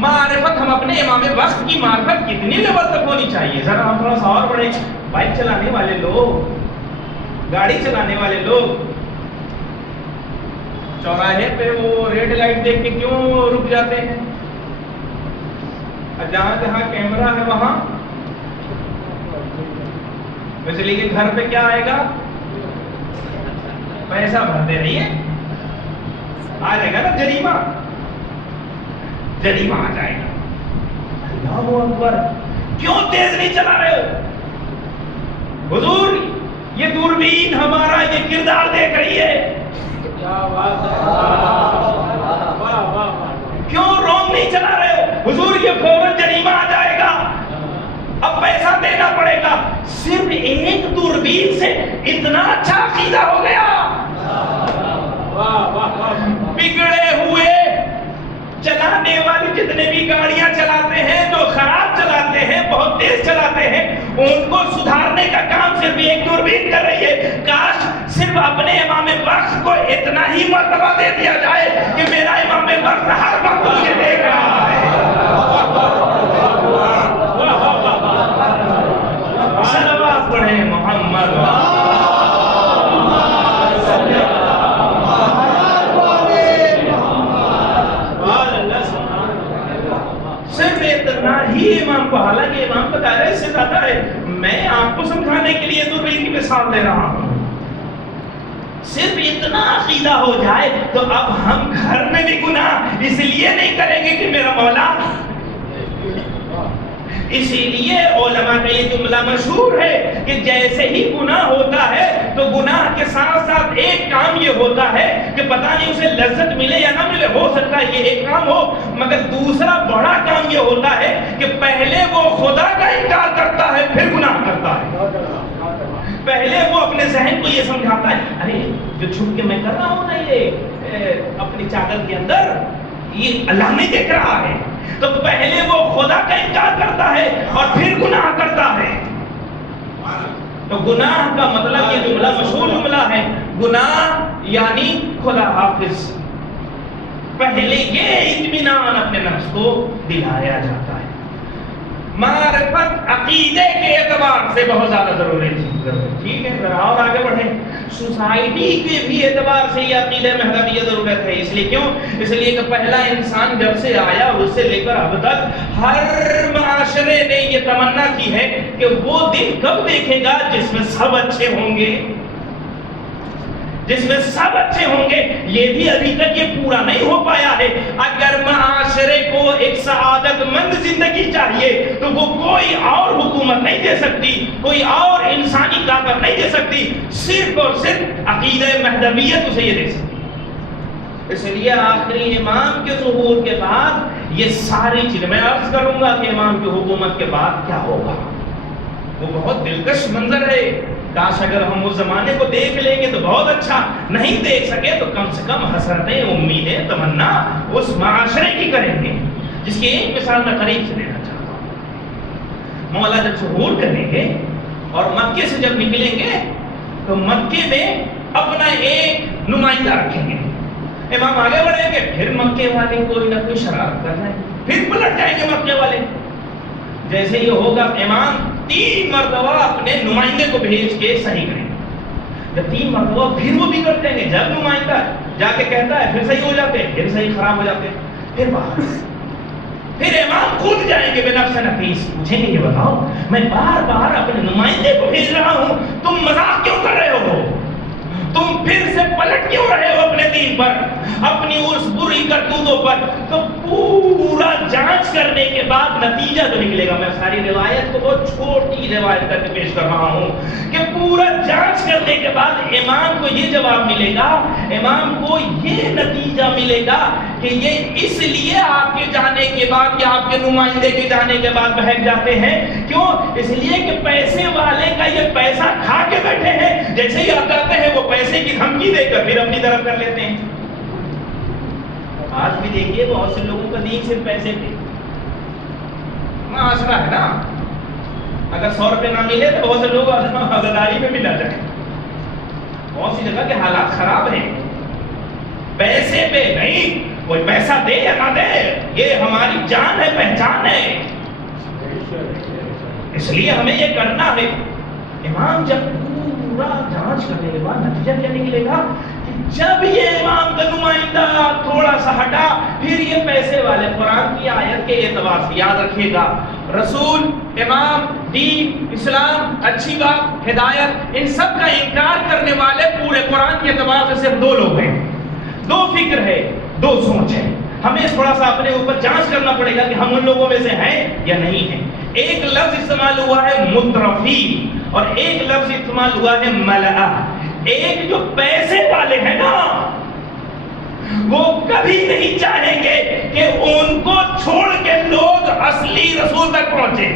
معرفت، ہم اپنے امام وقت کی معرفت کتنی لیول تک ہونی چاہیے؟ ذرا ہم تھوڑا سا اور بڑھیں. بائک چلانے والے لوگ، گاڑی چلانے والے لوگ چوراہے پہ وہ ریڈ لائٹ دیکھ کے کیوں رک جاتے ہیں؟ جہاں جہاں کیمرہ ہے وہاں بجلی کے گھر پہ کیا آئے گا؟ پیسہ بھرتے رہیے، آ جائے گا نا جریمہ، جریمہ آ جائے گا. اللہ اکبر. کیوں تیز نہیں چلا رہے ہو؟ حضور یہ دوربین ہمارا یہ کردار دیکھ رہی ہے. کیوں رونگ نہیں چلا رہے ہو؟ حضور یہ فوراً جریمہ آ جائے گا، اب پیسہ دینا پڑے گا. صرف ایک دوربین سے اتنا اچھا عقیدہ ہو گیا. بگڑے ہوئے چلانے والی جتنے بھی گاڑیاں چلاتے ہیں، جو خراب چلاتے ہیں، بہت تیز چلاتے ہیں، ان کو سدھارنے کا کام صرف ایک دوربین کر رہی ہے. کاش صرف اپنے امام وقت کو اتنا ہی مرتبہ دے دیا جائے کہ میرا امام وقت ہر وقت مجھے دیکھ رہا ہے. صلوات پڑھیں محمد. صرف اتنا ہی امام کو، حالانکہ امام کا دائرہ اس سے زیادہ ہے. میں آپ کو سمجھانے کے لیے دوربین کی مثال دے رہا ہوں. صرف اتنا عقیدہ ہو جائے تو اب ہم گھر میں بھی گناہ اس لیے نہیں کریں گے کہ میرا مولا. اسی لیے علماء کا یہ جملہ مشہور ہے کہ جیسے ہی گناہ ہوتا ہے تو گناہ کے ساتھ ساتھ ایک کام یہ ہوتا ہے کہ پتہ نہیں اسے لذت ملے یا نہ ملے، ہو سکتا ہے یہ ایک کام ہو، مگر دوسرا بڑا کام یہ ہوتا ہے کہ پہلے وہ خدا کا انکار کرتا ہے پھر گناہ کرتا ہے. پہلے وہ اپنے ذہن کو یہ سمجھاتا ہے ارے جو چھپ کے میں کر رہا ہوں نا یہ اپنی چادر کے اندر، یہ اللہ نہیں دیکھ رہا ہے. تو پہلے وہ خدا کا انکار کرتا ہے اور پھر گناہ کرتا ہے. تو گناہ کا مطلب یہ جملہ مشہور جملہ ہے، گناہ یعنی خدا حافظ. پہلے یہ اطمینان اپنے نفس کو دلایا جاتا ہے. معرفت عقیدے کے اعتبار سے بہت زیادہ ضروری ہے. ٹھیک ہے، ذرا اور آگے بڑھیں. سوسائٹی کے بھی اعتبار سے یہ عقیدہ مہذب یہ ضرورت ہے. اس لیے کیوں؟ اس لیے کہ پہلا انسان جب سے آیا اس سے لے کر اب تک ہر معاشرے نے یہ تمنا کی ہے کہ وہ دن کب دیکھے گا جس میں سب اچھے ہوں گے، جس میں سب اچھے ہوں گے. یہ بھی ابھی تک یہ پورا نہیں ہو پایا ہے. اگر معاشرے کو ایک سعادت مند زندگی چاہیے تو وہ کوئی اور حکومت نہیں دے سکتی، کوئی اور انسانی طاقت نہیں دے سکتی، صرف اور صرف عقیدہ مہدویت اسے یہ دے سکتی. اس لیے آخری امام کے ظہور کے بعد یہ ساری چیزیں میں عرض کروں گا کہ امام کی حکومت کے بعد کیا ہوگا. وہ بہت دلکش منظر ہے. کاش اگر ہم اس زمانے کو دیکھ لیں گے تو بہت اچھا، نہیں دیکھ سکے تو کم سے کم حسرتیں، امیدیں، تمنا اس معاشرے کی کریں گے جس کی ایک مثال میں قریب سے دینا چاہتا ہوں. مولا جب ظہور کریں گے اور مکے سے جب نکلیں گے تو مکے میں اپنا ایک نمائندہ رکھیں گے. امام آگے بڑھیں گے، پھر مکے والے کوئی نہ کوئی شرارت کر جائیں گے، پھر پلٹ جائیں گے مکے والے. جیسے یہ ہوگا امام 3 مرتبہ اپنے نمائندے کو بھیج کے صحیح کریں گے. جب 3 مرتبہ پھر وہ بھی کرتے ہیں، جب نمائندہ جا کے کہتا ہے پھر صحیح ہو جاتے ہیں، پھر صحیح خراب ہو جاتے ہیں، پھر باہر. پھر امام خود جائیں گے بنفس نفیس، پوچھیں گے یہ بتاؤ میں بار بار اپنے نمائندے کو بھیج رہا ہوں، تم مذاق کیوں کر رہے ہو؟ تم پھر سے پلٹ کیوں رہے ہو اپنے دین پر، اپنی اس بری کرتوتوں پر؟ تو پورا جانچ کرنے کے بعد نتیجہ تو نکلے گا. میں ساری روایت کو بہت چھوٹی روایت کر کے پیش کر رہا ہوں کہ پورا جانچ کرنے کے بعد امام کو یہ جواب ملے گا، امام کو یہ نتیجہ ملے گا کہ یہ اس لیے آپ کے جانے کے بعد یا آپ کے نمائندے کے جانے کے بعد بہک جاتے ہیں. کیوں؟ اس لیے کہ پیسے والے کا یہ پیسہ کھا کے بیٹھے ہیں، جیسے ہی آپ کرتے ہیں وہ پیسے کی دھمکی دے کر پھر اپنی طرف کر لیتے ہیں. آج بھی دیکھیے بہت سے لوگوں کا دین صرف پیسے پہ معاشرہ ہے نا. اگر 100 روپے نہ ملے تو بہت سے لوگ عزاداری میں بھی نہ جائیں. بہت سی جگہ کے حالات خراب ہیں، پیسے پہ نہیں. کوئی پیسہ دے یا نہ دے، یہ ہماری جان ہے، پہچان ہے. اس لیے ہمیں یہ کرنا ہے. امام جب پورا جانچ کرنے کے بعد نتیجہ کیا نکلے گا کہ جب یہ امام کا نمائندہ تھوڑا سا ہٹا، پھر یہ پیسے والے قرآن کی آیت کے اعتبار سے یاد رکھیے گا، رسول، امام، دین، اسلام، اچھی بات، ہدایت، ان سب کا انکار کرنے والے پورے قرآن کے اعتبار سے صرف 2 لوگ ہیں. 2 فکر ہے، 2 سوچ ہے. ہمیں تھوڑا سا اپنے اوپر جانچ کرنا پڑے گا کہ ہم ان لوگوں میں سے ہیں یا نہیں ہیں. ایک لفظ استعمال ہوا ہے مترفی اور ایک لفظ استعمال ہوا ہے ملأ. ایک جو پیسے والے ہیں نا وہ کبھی نہیں چاہیں گے کہ ان کو چھوڑ کے لوگ اصلی رسول تک پہنچے.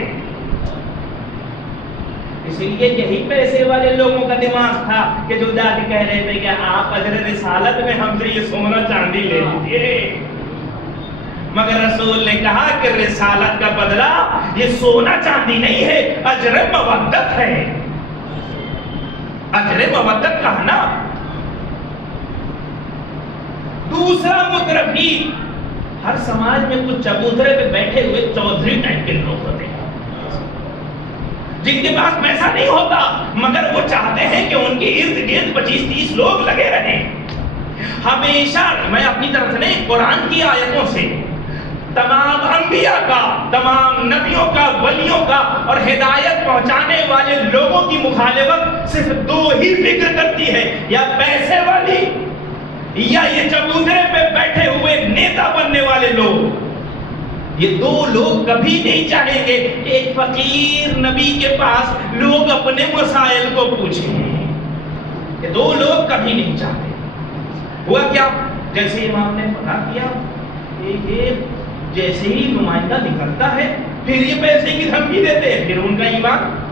اس لیے یہی پیسے والے لوگوں کا دماغ تھا کہ جو جا کے کہہ رہے تھے کہ آپ اجر رسالت میں ہم سے یہ سونا چاندی لے لیجیے. مگر رسول نے کہا کہ رسالت کا بدلہ یہ سونا چاندی نہیں ہے، اجر مودت ہے. اجر مودت کہا نا. دوسرا مترفی، ہر سماج میں کچھ چبوترے پہ بیٹھے ہوئے چودھری ٹائپ کے لوگ ہوتے ہیں جن کے پاس پیسہ نہیں ہوتا مگر وہ چاہتے ہیں کہ ان کے ارد گرد 25-30 لوگ لگے رہیں. ہمیشہ میں اپنی طرف سے نہیں، قرآن کی آیتوں سے تمام انبیاء کا تمام نبیوں کا، ولیوں کا اور ہدایت پہنچانے والے لوگوں کی مخالفت صرف دو ہی فکر کرتی ہے، یا پیسے والی یا یہ چبوترے پہ بیٹھے ہوئے نیتا بننے والے لوگ۔ یہ دو لوگ کبھی نہیں چاہیں گے کہ ایک فقیر نبی کے پاس لوگ اپنے مسائل کو پوچھیں۔ یہ دو لوگ کبھی نہیں چاہتے۔ ہوا کیا؟ جیسے امام نے پتا کیا کہ یہ جیسے ہی نمائندہ نکلتا ہے پھر یہ پیسے کی دھمکی دیتے ہیں، پھر ان کا ایمان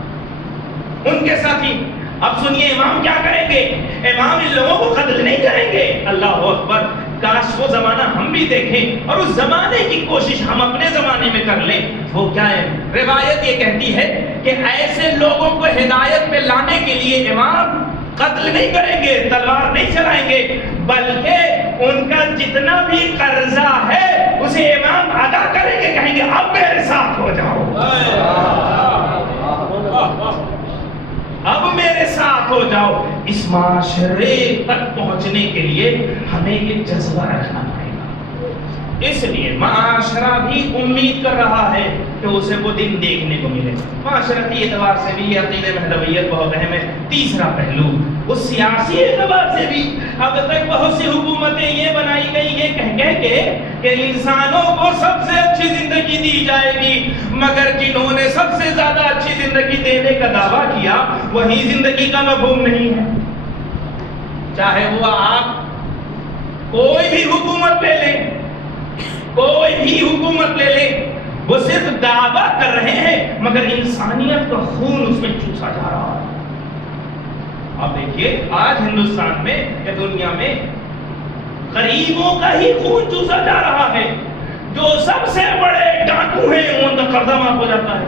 ان کے ساتھی۔ اب سنیے امام کیا کریں گے؟ امام ان لوگوں کو قتل نہیں کریں گے۔ اللہ اکبر! کاش وہ زمانہ ہم بھی دیکھیں اور اس زمانے کی کوشش ہم اپنے زمانے میں کر لیں۔ وہ کیا ہے؟ روایت یہ کہتی ہے کہ ایسے لوگوں کو ہدایت میں لانے کے لیے امام قتل نہیں کریں گے، تلوار نہیں چلائیں گے، بلکہ ان کا جتنا بھی قرضہ ہے اسے امام ادا کریں گے، کہیں گے اب میرے ساتھ ہو جاؤ، اب میرے ساتھ ہو جاؤ۔ اس معاشرے تک پہنچنے کے لیے ہمیں یہ جذبہ رکھنا پڑے گا۔ اس لیے معاشرہ بھی امید کر رہا ہے کہ اسے وہ دن دیکھنے کو ملے۔ معاشرتی اعتبار سے بھی عقیدہ مہدویت بہت اہم ہے۔ تیسرا پہلو، وہ سیاسی اعتبار سے بھی اب تک بہت سی حکومتیں یہ بنائی گئی یہ کہہ کہ انسانوں کو سب سے اچھی زندگی دی جائے گی، مگر جنہوں نے سب سے زیادہ اچھی زندگی دینے کا دعویٰ کیا وہی زندگی کا مفہوم نہیں ہے۔ چاہے وہ آپ کوئی بھی حکومت لے لیں، کوئی بھی حکومت لے لیں، وہ صرف دعویٰ کر رہے ہیں مگر انسانیت کا خون اس میں چوسا جا رہا ہے۔ اب دیکھیے آج ہندوستان میں یا دنیا میں غریبوں کا ہی خون چوسا جا رہا ہے۔ جو سب سے بڑے ڈاکو ہیں ان کا قرضہ معاف ہو جاتا ہے۔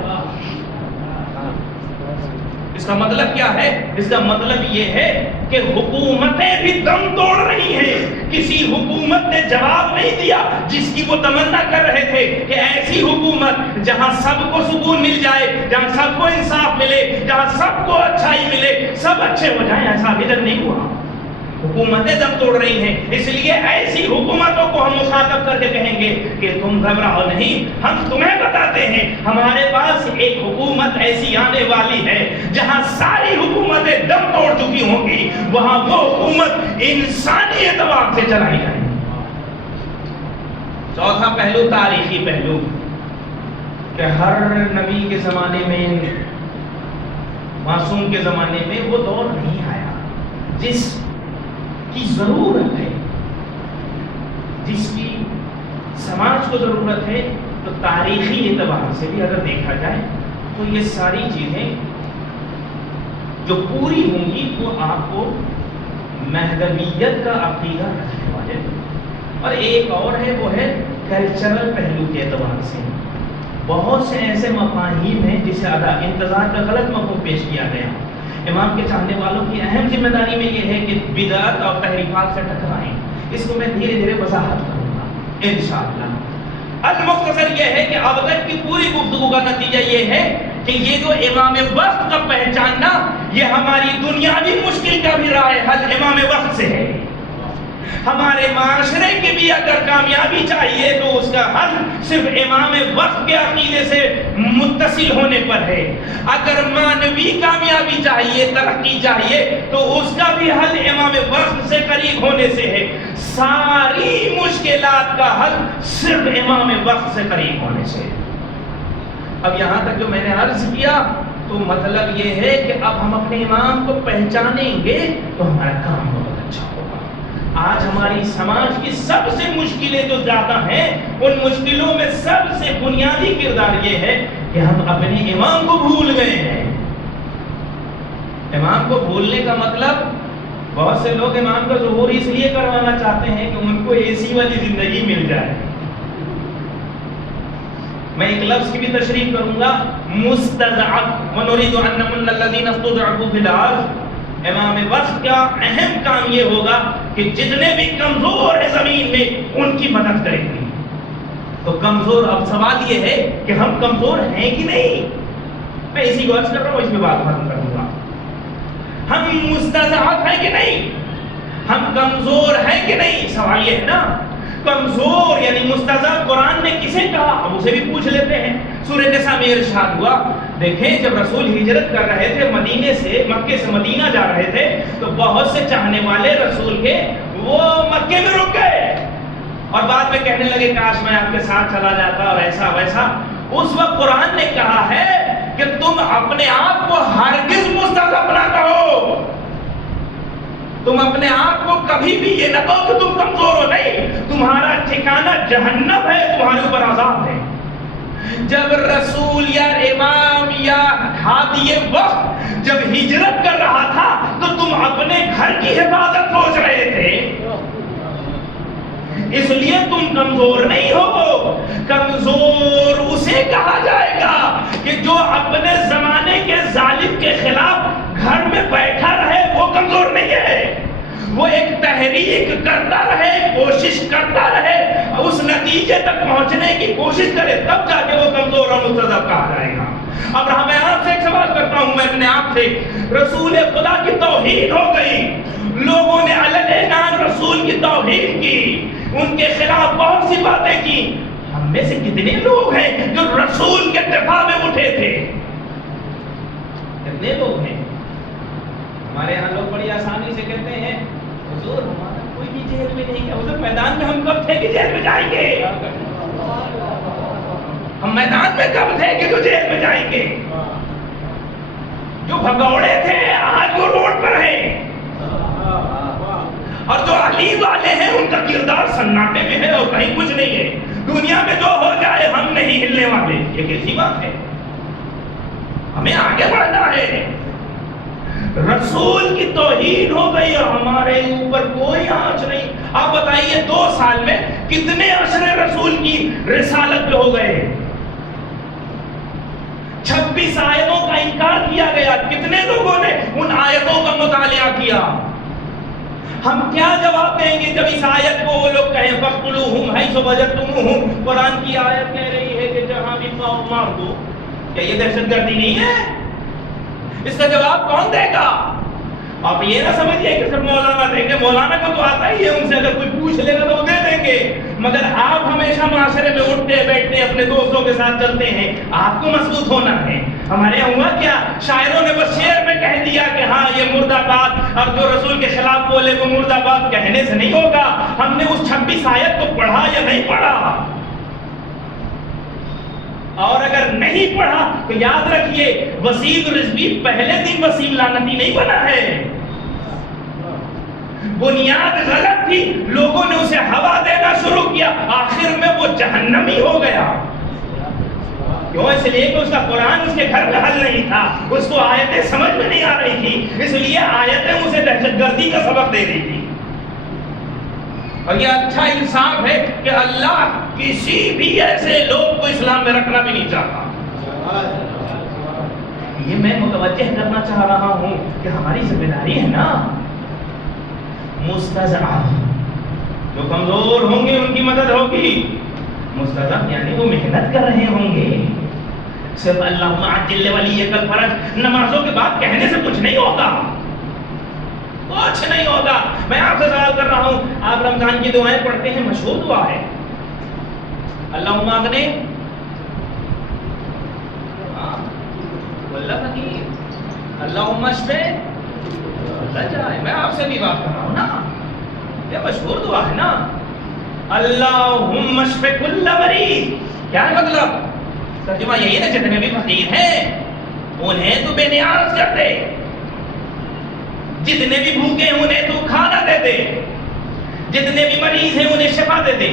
اس کا مطلب کیا ہے؟ اس کا مطلب یہ ہے کہ حکومتیں بھی دم توڑ رہی ہیں۔ کسی حکومت نے جواب نہیں دیا جس کی وہ تمنا کر رہے تھے کہ ایسی حکومت جہاں سب کو سکون مل جائے، جہاں سب کو انصاف ملے، جہاں سب کو اچھائی ملے، سب اچھے ہو جائیں، ایسا ابھی تک نہیں ہوا۔ حکومتیں دم توڑ رہی ہیں، اس لیے ایسی حکومتوں کو ہم مخاطب کر کے کہیں گے کہ تم گھبراؤ نہیں، ہم تمہیں بتاتے ہیں ہمارے پاس ایک حکومت ایسی آنے والی ہے جہاں ساری حکومتیں دم توڑ چکی ہوں گی، وہاں وہ حکومت انسانی اعتبار سے چلائی جائے گی۔ چوتھا پہلو، تاریخی پہلو، کہ ہر نبی کے زمانے میں، معصوم کے زمانے میں وہ دور نہیں آیا جس کی ضرورت ہے، جس کی سماج کو ضرورت ہے۔ تو تاریخی اعتبار سے بھی اگر دیکھا جائے تو یہ ساری چیزیں جو پوری ہوں گی وہ آپ کو مہدویت کا عقیدہ رکھنے والے۔ اور ایک اور ہے، وہ ہے کلچرل پہلو کے اعتبار سے۔ بہت سے ایسے مفاہیم ہیں جسے انتظار کا غلط مفہوم پیش کیا گیا۔ امام کے چاہنے والوں کی اہم ذمہ داری میں یہ ہے کہ بدعت اور تحریفات سے ٹکرائیں۔ اس کو میں دھیرے دھیرے وضاحت کروں گا انشاءاللہ۔ المختصر یہ ہے کہ اب تک کی پوری گفتگو کا نتیجہ یہ ہے کہ یہ جو امام وقت کا پہچاننا، یہ ہماری دنیاوی مشکل کا بھی راہ حل امام وقت سے ہے۔ ہمارے معاشرے کی بھی اگر کامیابی چاہیے تو اس کا حل صرف امام وقت کے عقیدے سے متصل ہونے پر ہے۔ اگر مانوی کامیابی چاہیے، ترقی چاہیے، تو اس کا بھی حل امام وقت سے قریب ہونے سے ہے۔ ساری مشکلات کا حل صرف امام وقت سے قریب ہونے سے ہے۔ اب یہاں تک جو میں نے عرض کیا تو مطلب یہ ہے کہ اب ہم اپنے امام کو پہچانیں گے تو ہمارا کام بہت اچھا ہوگا۔ آج ہماری سماج کی سب سے مشکلیں جو زیادہ ہیں، ان مشکلوں میں سب سے بنیادی کردار یہ ہے کہ ہم اپنے امام کو بھول گئے ہیں۔ امام کو بھولنے کا مطلب، بہت سے لوگ امام کا ظہور اس لیے کروانا چاہتے ہیں کہ ان کو اے سی والی زندگی مل جائے۔ میں ایک لفظ کی بھی تشریح کروں گا، مستضعف، وَنُرِيدُ أَن نَّمُنَّ الَّذِينَ اسْتُضْعِفُوا فِي الْأَرْضِ۔ امام وقت کا اہم کام یہ ہوگا کہ جتنے بھی کمزور ہیں زمین میں ان کی مدد کریں گے۔ تو کمزور، اب سوال یہ ہے کہ ہم کمزور ہیں کہ نہیں؟ میں اسی کو عرض کر رہا ہوں، اس میں بات ختم کروں گا۔ ہم مستضعف ہیں کہ نہیں؟ ہم کمزور ہیں کہ نہیں؟ سوال یہ ہے نا۔ کمزور یعنی مستضعف قرآن نے کسے کہا؟ ہم اسے بھی پوچھ لیتے ہیں. سورہ نساء میں ارشاد ہوا، دیکھیں جب رسول ہجرت کر رہے تھے مدینے سے، مکے سے مدینہ جا رہے تھے، تو بہت سے چاہنے والے رسول کے وہ مکے میں رک گئے اور بعد میں کہنے لگے کاش میں آپ کے ساتھ چلا جاتا اور ایسا ویسا. اس وقت قرآن نے کہا ہے کہ تم اپنے آپ کو ہرگز مستضعف نہ کہو، تم اپنے آپ کو کبھی بھی یہ نہ کہو کہ تم کمزور ہو. نہیں، تمہارا ٹھکانہ جہنم ہے، تمہارے اوپر عذاب ہے. جب رسول یا امام یا ہادی وقت جب ہجرت کر رہا تھا تو تم اپنے گھر کی حفاظت سوچ رہے تھے، اس لیے تم کمزور نہیں ہو. کمزور اسے کہا جائے گا کہ جو اپنے زمانے کے ظالم کے خلاف گھر میں بیٹھا رہے، وہ کمزور نہیں ہے. وہ ایک تحریک کرتا رہے، کوشش کرتا رہے، اس نتیجے تک پہنچنے کی کوشش کرے، تب جا کے وہ کمزور اور مستضعف کہا جائے گا. اب میں آپ سے ایک سوال کرتا ہوں، میں اپنے آپ سے. رسول خدا کی توہین ہو گئی، لوگوں نے علناً رسول کی توہین کی، ان کے خلاف بہت سی باتیں کی. ہم میں سے کتنے لوگ ہیں جو رسول کے دفاع میں اٹھے تھے؟ کتنے لوگ ہیں؟ ہمارے یہاں لوگ بڑی آسانی سے کہتے ہیں حضور ہمارا کوئی بھی جیل میں نہیں ہے. حضور میدان میں ہم کب تھے کہ جیل میں جائیں گے؟ ہم میدان میں کب تھے کہ جو جیل میں جائیں گے؟ جو بھگوڑے تھے آج وہ روڈ پر ہیں، اور جو علی والے ہیں ان کا کردار سناٹے میں ہے اور کہیں کچھ نہیں ہے. دنیا میں جو ہو جائے ہم نہیں ہلنے والے. یہ کیسی بات ہے؟ ہمیں آگے بڑھنا ہے. رسول کی توہین ہو گئی اور ہمارے اوپر کوئی آنچ نہیں. آپ بتائیے 2 سال میں کتنے عشرے رسول کی رسالت پہ ہو گئے؟ 26 آیتوں کا انکار کیا گیا. کتنے لوگوں نے ان آیتوں کا مطالعہ کیا؟ ہم کیا جواب دیں گے جب اس آیت کو وہ لوگ کہیں فَقْتُلُوهُمْ حَيْثُ وَجَدْتُمُوهُمْ؟ قرآن کی آیت کہہ رہی ہے کہ جہاں بھی پاؤ مار دو. کیا یہ دہشت گردی نہیں ہے؟ اس کا جواب کون دے گا؟ آپ یہ نہ سمجھیے کہ صرف مولانا دیں گے. مولانا کو تو آتا ہی ہے، ان سے اگر کوئی پوچھ لے گا تو وہ دے دیں گے. مگر آپ ہمیشہ معاشرے میں اٹھتے بیٹھتے اپنے دوستوں کے ساتھ چلتے ہیں، آپ کو مضبوط ہونا ہے. ہمارے یہاں ہوا کیا؟ شاعروں نے بس شعر میں کہہ دیا کہ ہاں یہ مرد آباد، اور جو رسول کے خلاف بولے وہ مرد آباد کہنے سے نہیں ہوگا. ہم نے اس 26 آیت کو پڑھا یا نہیں پڑھا؟ اور اگر نہیں پڑھا تو یاد رکھیے وسیم رضوی پہلے دن وسیم لعنتی نہیں بنا ہے. بنیاد غلط تھی، لوگوں نے اسے ہوا دینا شروع کیا، آخر میں وہ جہنمی ہو گیا. کیوں؟ اس لیے کہ اس کا قرآن اس کے گھر میں حل نہیں تھا، اس کو آیتیں سمجھ میں نہیں آ رہی تھی، اس لیے آیتیں اسے دہشت گردی کا سبق دے رہی تھی. اور یہ اچھا انصاف ہے کہ اللہ کسی بھی ایسے لوگ کو اسلام میں رکھنا بھی نہیں چاہتا. یہ میں متوجہ کرنا چاہ رہا ہوں کہ ہماری ذمہ داری ہے نا. مستضعف جو کمزور ہوں گے ان کی مدد ہوگی. مستضعف یعنی وہ محنت کر رہے ہوں گے. صرف اللہم عجل ولیک الفرج نمازوں کے بعد کہنے سے کچھ نہیں ہوگا، کچھ نہیں ہوگا. میں آپ سے سوال کر رہا ہوں، آپ رمضان کی دعائیں پڑھتے ہیں، مشہور دعا ہے اللہم اغنی واللہ فقیر اللہم اشفی اللہ جائے. میں آپ سے بھی بات کر رہا ہوں نا، یہ مشہور دعا ہے نا. اللہم اشفی کل مریض. کیا ہے مطلب؟ ترجمہ یہی ہے نا، جتنے بھی فقیر ہیں انہیں تو بے نیاز کر دے، جتنے بھی بھوکے ہیں انہیں تو کھانا دے دے، جتنے بھی مریض ہیں انہیں شفا دے دے.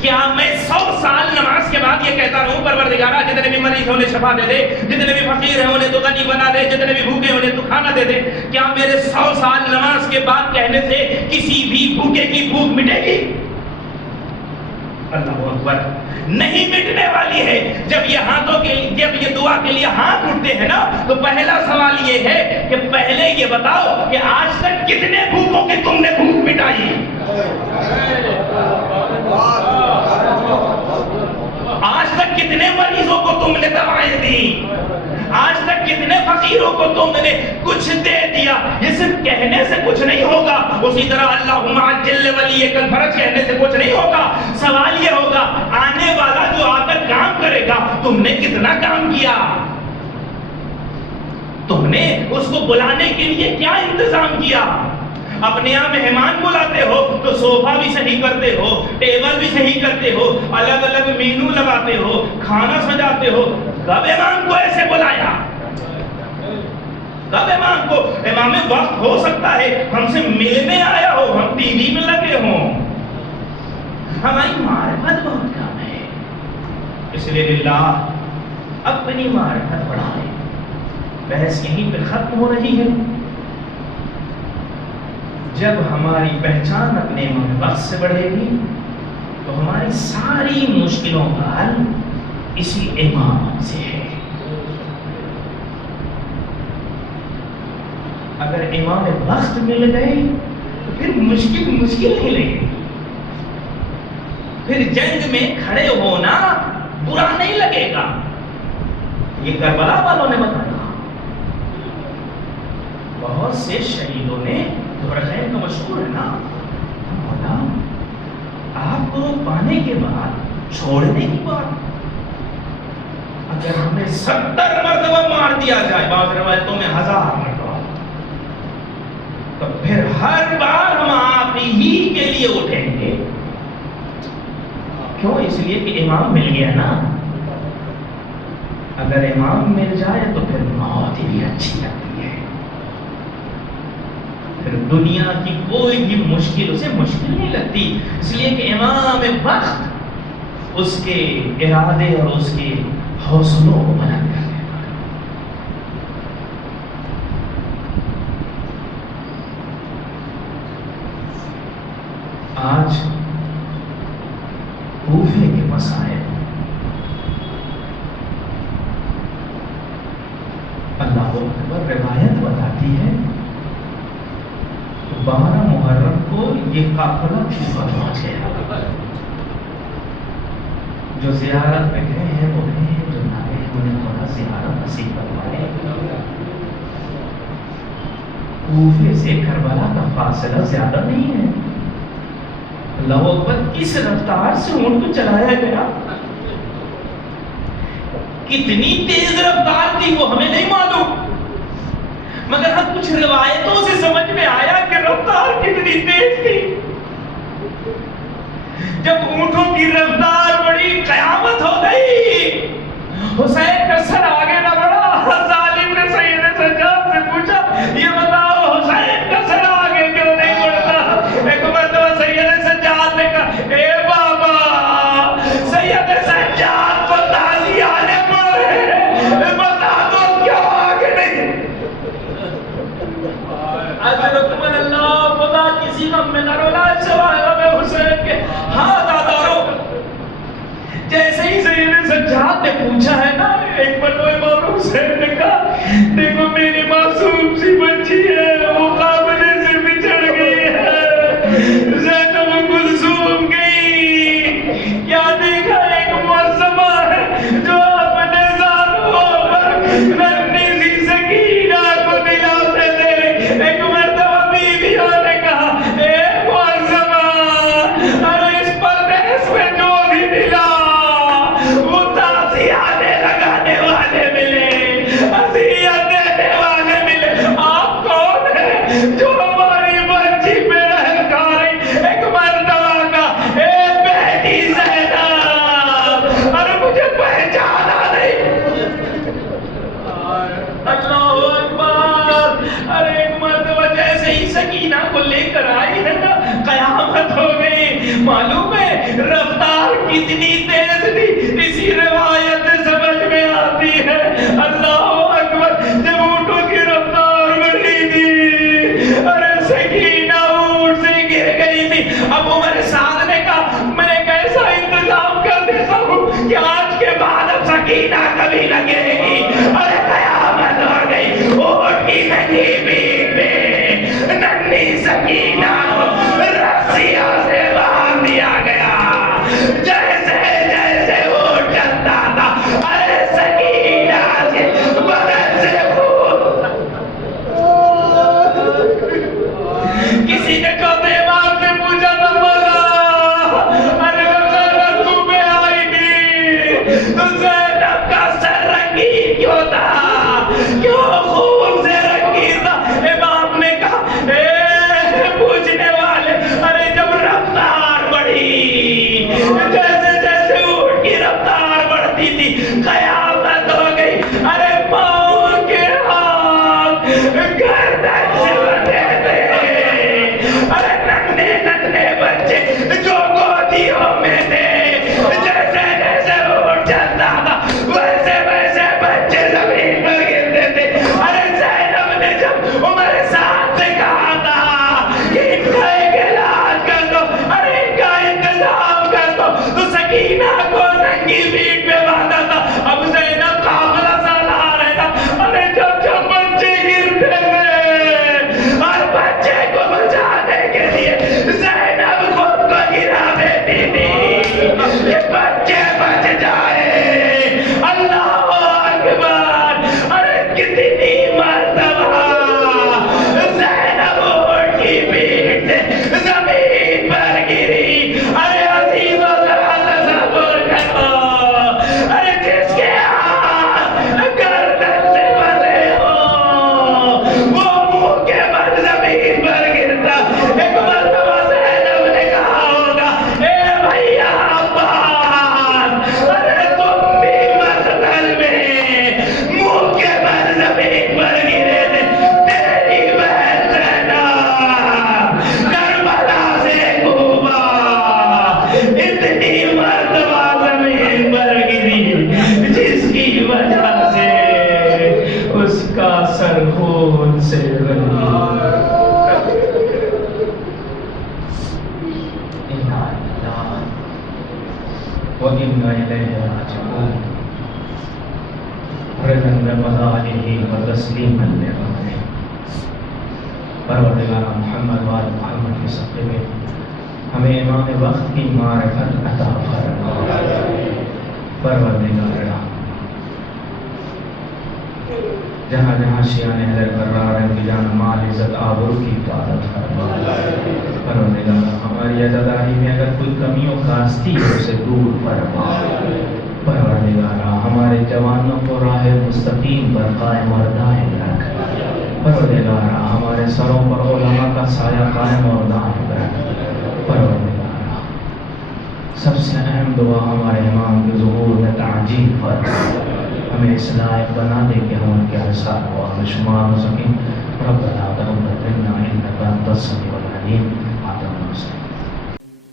کیا میں 100 سال نماز کے بعد یہ کہتا رہوں پروردگارہ جتنے بھی مریض ہیں انہیں شفا دے دے، جتنے بھی فقیر ہیں انہیں تو غنی بنا دے، جتنے بھی بھوکے ہیں انہیں تو کھانا دے دے؟ کیا میرے 100 سال نماز کے بعد کہنے سے کسی بھی بھوکے کی بھوک مٹے گی؟ اللہ اکبر. نہیں مٹنے والی ہے. جب یہ دعا کے لیے ہاتھ اٹھتے ہیں نا تو پہلا سوال یہ ہے کہ پہلے یہ بتاؤ کہ آج تک کتنے بھوکوں کی تم نے بھوک مٹائی؟ آج تک کتنے مریضوں کو تم نے دوائیں دی، آج تک کتنے فقیروں کو تم نے کچھ دے دیا. یہ صرف کہنے سے کچھ نہیں ہوگا. اسی طرح اللہم عجل ولیک الفرج کہنے سے کچھ نہیں ہوگا. سوال یہ ہوگا آنے والا جو آ کر کام کرے گا تم نے کتنا کام کیا، تم نے اس کو بلانے کے لیے کیا انتظام کیا. اپنے یہاں مہمان بلاتے ہو تو صوفہ بھی صحیح کرتے ہو، ٹیبل بھی صحیح کرتے ہو، الگ الگ مینو لگاتے ہو، کھانا سجاتے ہو. کب امام کو ایسے بلایا؟ کب امام کو؟ امام وقت ہو سکتا ہے ہم سے ملنے آیا ہو، ہم ٹی وی میں لگے ہوں. ہماری معرفت بہت کم ہے، اس لیے للہ اپنی معرفت بڑھائیں. بحث یہیں پہ ختم ہو رہی ہے. جب ہماری پہچان اپنے وقت سے بڑھے گی تو ہماری ساری مشکلوں کا حل اسی امام سے ہے. اگر امام وقت مل گئے تو پھر مشکل نہیں لگے. پھر جنگ میں کھڑے ہونا برا نہیں لگے گا. یہ کربلا والوں نے بتایا. بہت سے شہیدوں نے کا مشہور ہے نا، مولا آپ کو پانے کے بعد چھوڑنے کی بات، اگر ہمیں 70 مرتبہ مار دیا جائے، بعض روایتوں میں 1000 مرتبہ، تو پھر ہر بار ہم آپ ہی کے لیے اٹھیں گے. کیوں؟ اس لیے کہ امام مل گیا نا. اگر امام مل جائے تو پھر موت ہی اچھی لگتی ہے. پھر دنیا کی کوئی بھی مشکل اسے مشکل نہیں لگتی. اس لیے کہ امام وقت اس کے ارادے اور اس کے حوصلوں کو بلند کر دیتا ہے. آج کوفے کے مسائل اللہ اکبر روایت بتاتی ہے 12 محرم کو یہ قافلہ کوفہ پہنچ گیا. جو زیارت پہ گئے ہیں وہ گئے ہیں، جو نہ گئے انہیں تھوڑا زیارت نصیب فرمائے. کوفے سے کربلا کا فاصلہ زیادہ نہیں ہے. اللہ اکبر، کس رفتار سے اونٹ کو چلایا گیا، کتنی تیز رفتار تھی وہ ہمیں نہیں معلوم، مگر ہم کچھ روایتوں سے سمجھ میں آیا کہ رفتار کتنی تیز تھی. جب اونٹوں کی رفتار بڑی، قیامت ہو گئی. حسین کا سر آگے نہ بڑھا. ظالم نے سید سجاد سے پوچھا یہ بتاؤ حسین کا سر آگے کیوں نہیں بڑھتا؟ ایک مرتبہ سید سجاد نے کہا اے بابا، سید سجاد کو تازیہ نے مارے، بتا دو کیوں آگے نہیں. اجرکم اللہ، خدا کسی غم میں نہ رولا سوائے غم حسین کے. ہاں دادارو، جیسے ہی سید سجاد نے پوچھا ہے نا، ایک مرتبہ امام حسین نے کہا دیکھو میری معصوم سی بچی ہے، وہ قابلے سے بچھڑ گئی ہے، زینب کلثوم گئی. کیا دیکھا؟ ایک معصومہ ہے جو اپنے ذاتوں پر ننھی سی سکینہ کو دلاتے دے. ایک مرتبہ بیویوں نے کہا اے معصومہ، ارے اس پردیس میں جو بھی ملا وہ تازیہ لگانے والے ملے، اذیت دینے والے ملے. آپ کون ہیں جو ہماری بچی پہ رحم کھائیں؟ ایک مرتبہ کا اے بیٹی زینب، ارے مجھے پہچانا نہیں. اللہ اکبر. ارے ایک مرتبہ جیسے ہی سکینہ کو لے کر آئی ہے نا، قیامت ہو گئی. معلوم ہے رفتار کتنی تیز تھی؟ اسی روایت سے سمجھ میں آتی ہے. اللہ اکبر. جب اونٹوں کی رفتار بڑھی تھی، ارے سکینہ اونٹ سے گر گئی تھی. اب عمر سعد نے کہا میں ایک ایسا انتظام کر دیتا ہوں کہ آج کے بعد اب سکینہ کبھی نہ گرے گی. ارے قیامت ہو گئی. اونٹ کی ننھی پیٹھ پہ ننھی سکینہ رسیوں سے باندھ دیا گیا. جیسے جیسے وہ چلتا تھا زینب کا سر رنگین کیوں تھا؟ کیوں خون سے رنگین تھا؟ امام نے کہا پوچھنے والے، ارے جب رفتار بڑھی، جیسے جیسے اونٹ کی رفتار بڑھتی تھی، قیامت ہو گئی، ارے پاؤں کے ہاتھ گردن سے بندھے تھے، ارے ننھے ننھے بچے جو گودیوں میں تھے، جیسے جیسے اونٹ چلتا تھا ویسے ویسے بچے زمین پر گرتے تھے۔ ارے زینب نے جب عمر ساتھ سے کہا تھا کہ ان کا ایک علاج کر دو، ارے ان کا انتظام کر دو، تو سکینہ کو ننگی پیٹھ پہ باندھا تھا۔ اب زینب قافلہ سالار رہا تھا، ارے جب جب بچے گرتے تھے، ہر بچے کو بچانے کے لیے زینب خود کو گرا دیتی تھی کہ بچے بچ جائے۔ اللہ اکبر! ارے کتنی مرتبہ زینب اونٹ کی پیٹھ سے زمین پر گری۔ ارے عزیزو ذرا تصور کرو، ارے جس کے ہاتھ گردن سے بندھے ہوں وہ منہ کے بل زمین پر گرتا۔ ایک مرتبہ زینب نے کہا ہوگا، اے بھیا عباس، ارے تم بھی مقتل میں منہ کے بل زمین پر گرے تھے۔ تیری بہن زینب کربلا سے کوبا اتنی مرتبہ زمین پر گری جس کی وجہ سے اس کا سر خون سے وَإِنَّ إِلَيْهِ رَاجِعُونَ۔ رضا بمدائه وتسلیما لربه۔ پروردگار محمد و آل محمد کے صدقے میں ہمیں امام وقت کی معرفت عطا فرما۔ پروردگار جہاں جہاں شیعان حیدر قرار ہے کہ جان مال عزت آبرو کی حفاظت فرما۔ پروردگار ہماری عزاداری میں اگر کوئی کمی و کاستی ہے اسے دور فرما۔ پروردگار ہمارے جوانوں کو راہ مستقیم پر قائم اور دائم رکھ۔ پروردگار ہمارے سروں پر علماء کا سایہ قائم اور دائم رکھ۔ پروردگار سب سے اہم دعا ہمارے امام کے ظہور میں تعجیل فرما۔ ہمیں اس لائق بنا دے کہ ہم ان کے حساب و شمار ہو سکیں۔ ربنا تقبل منا انك انت السميع العليم۔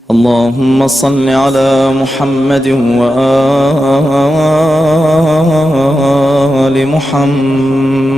اللهم صل على محمد وآل محمد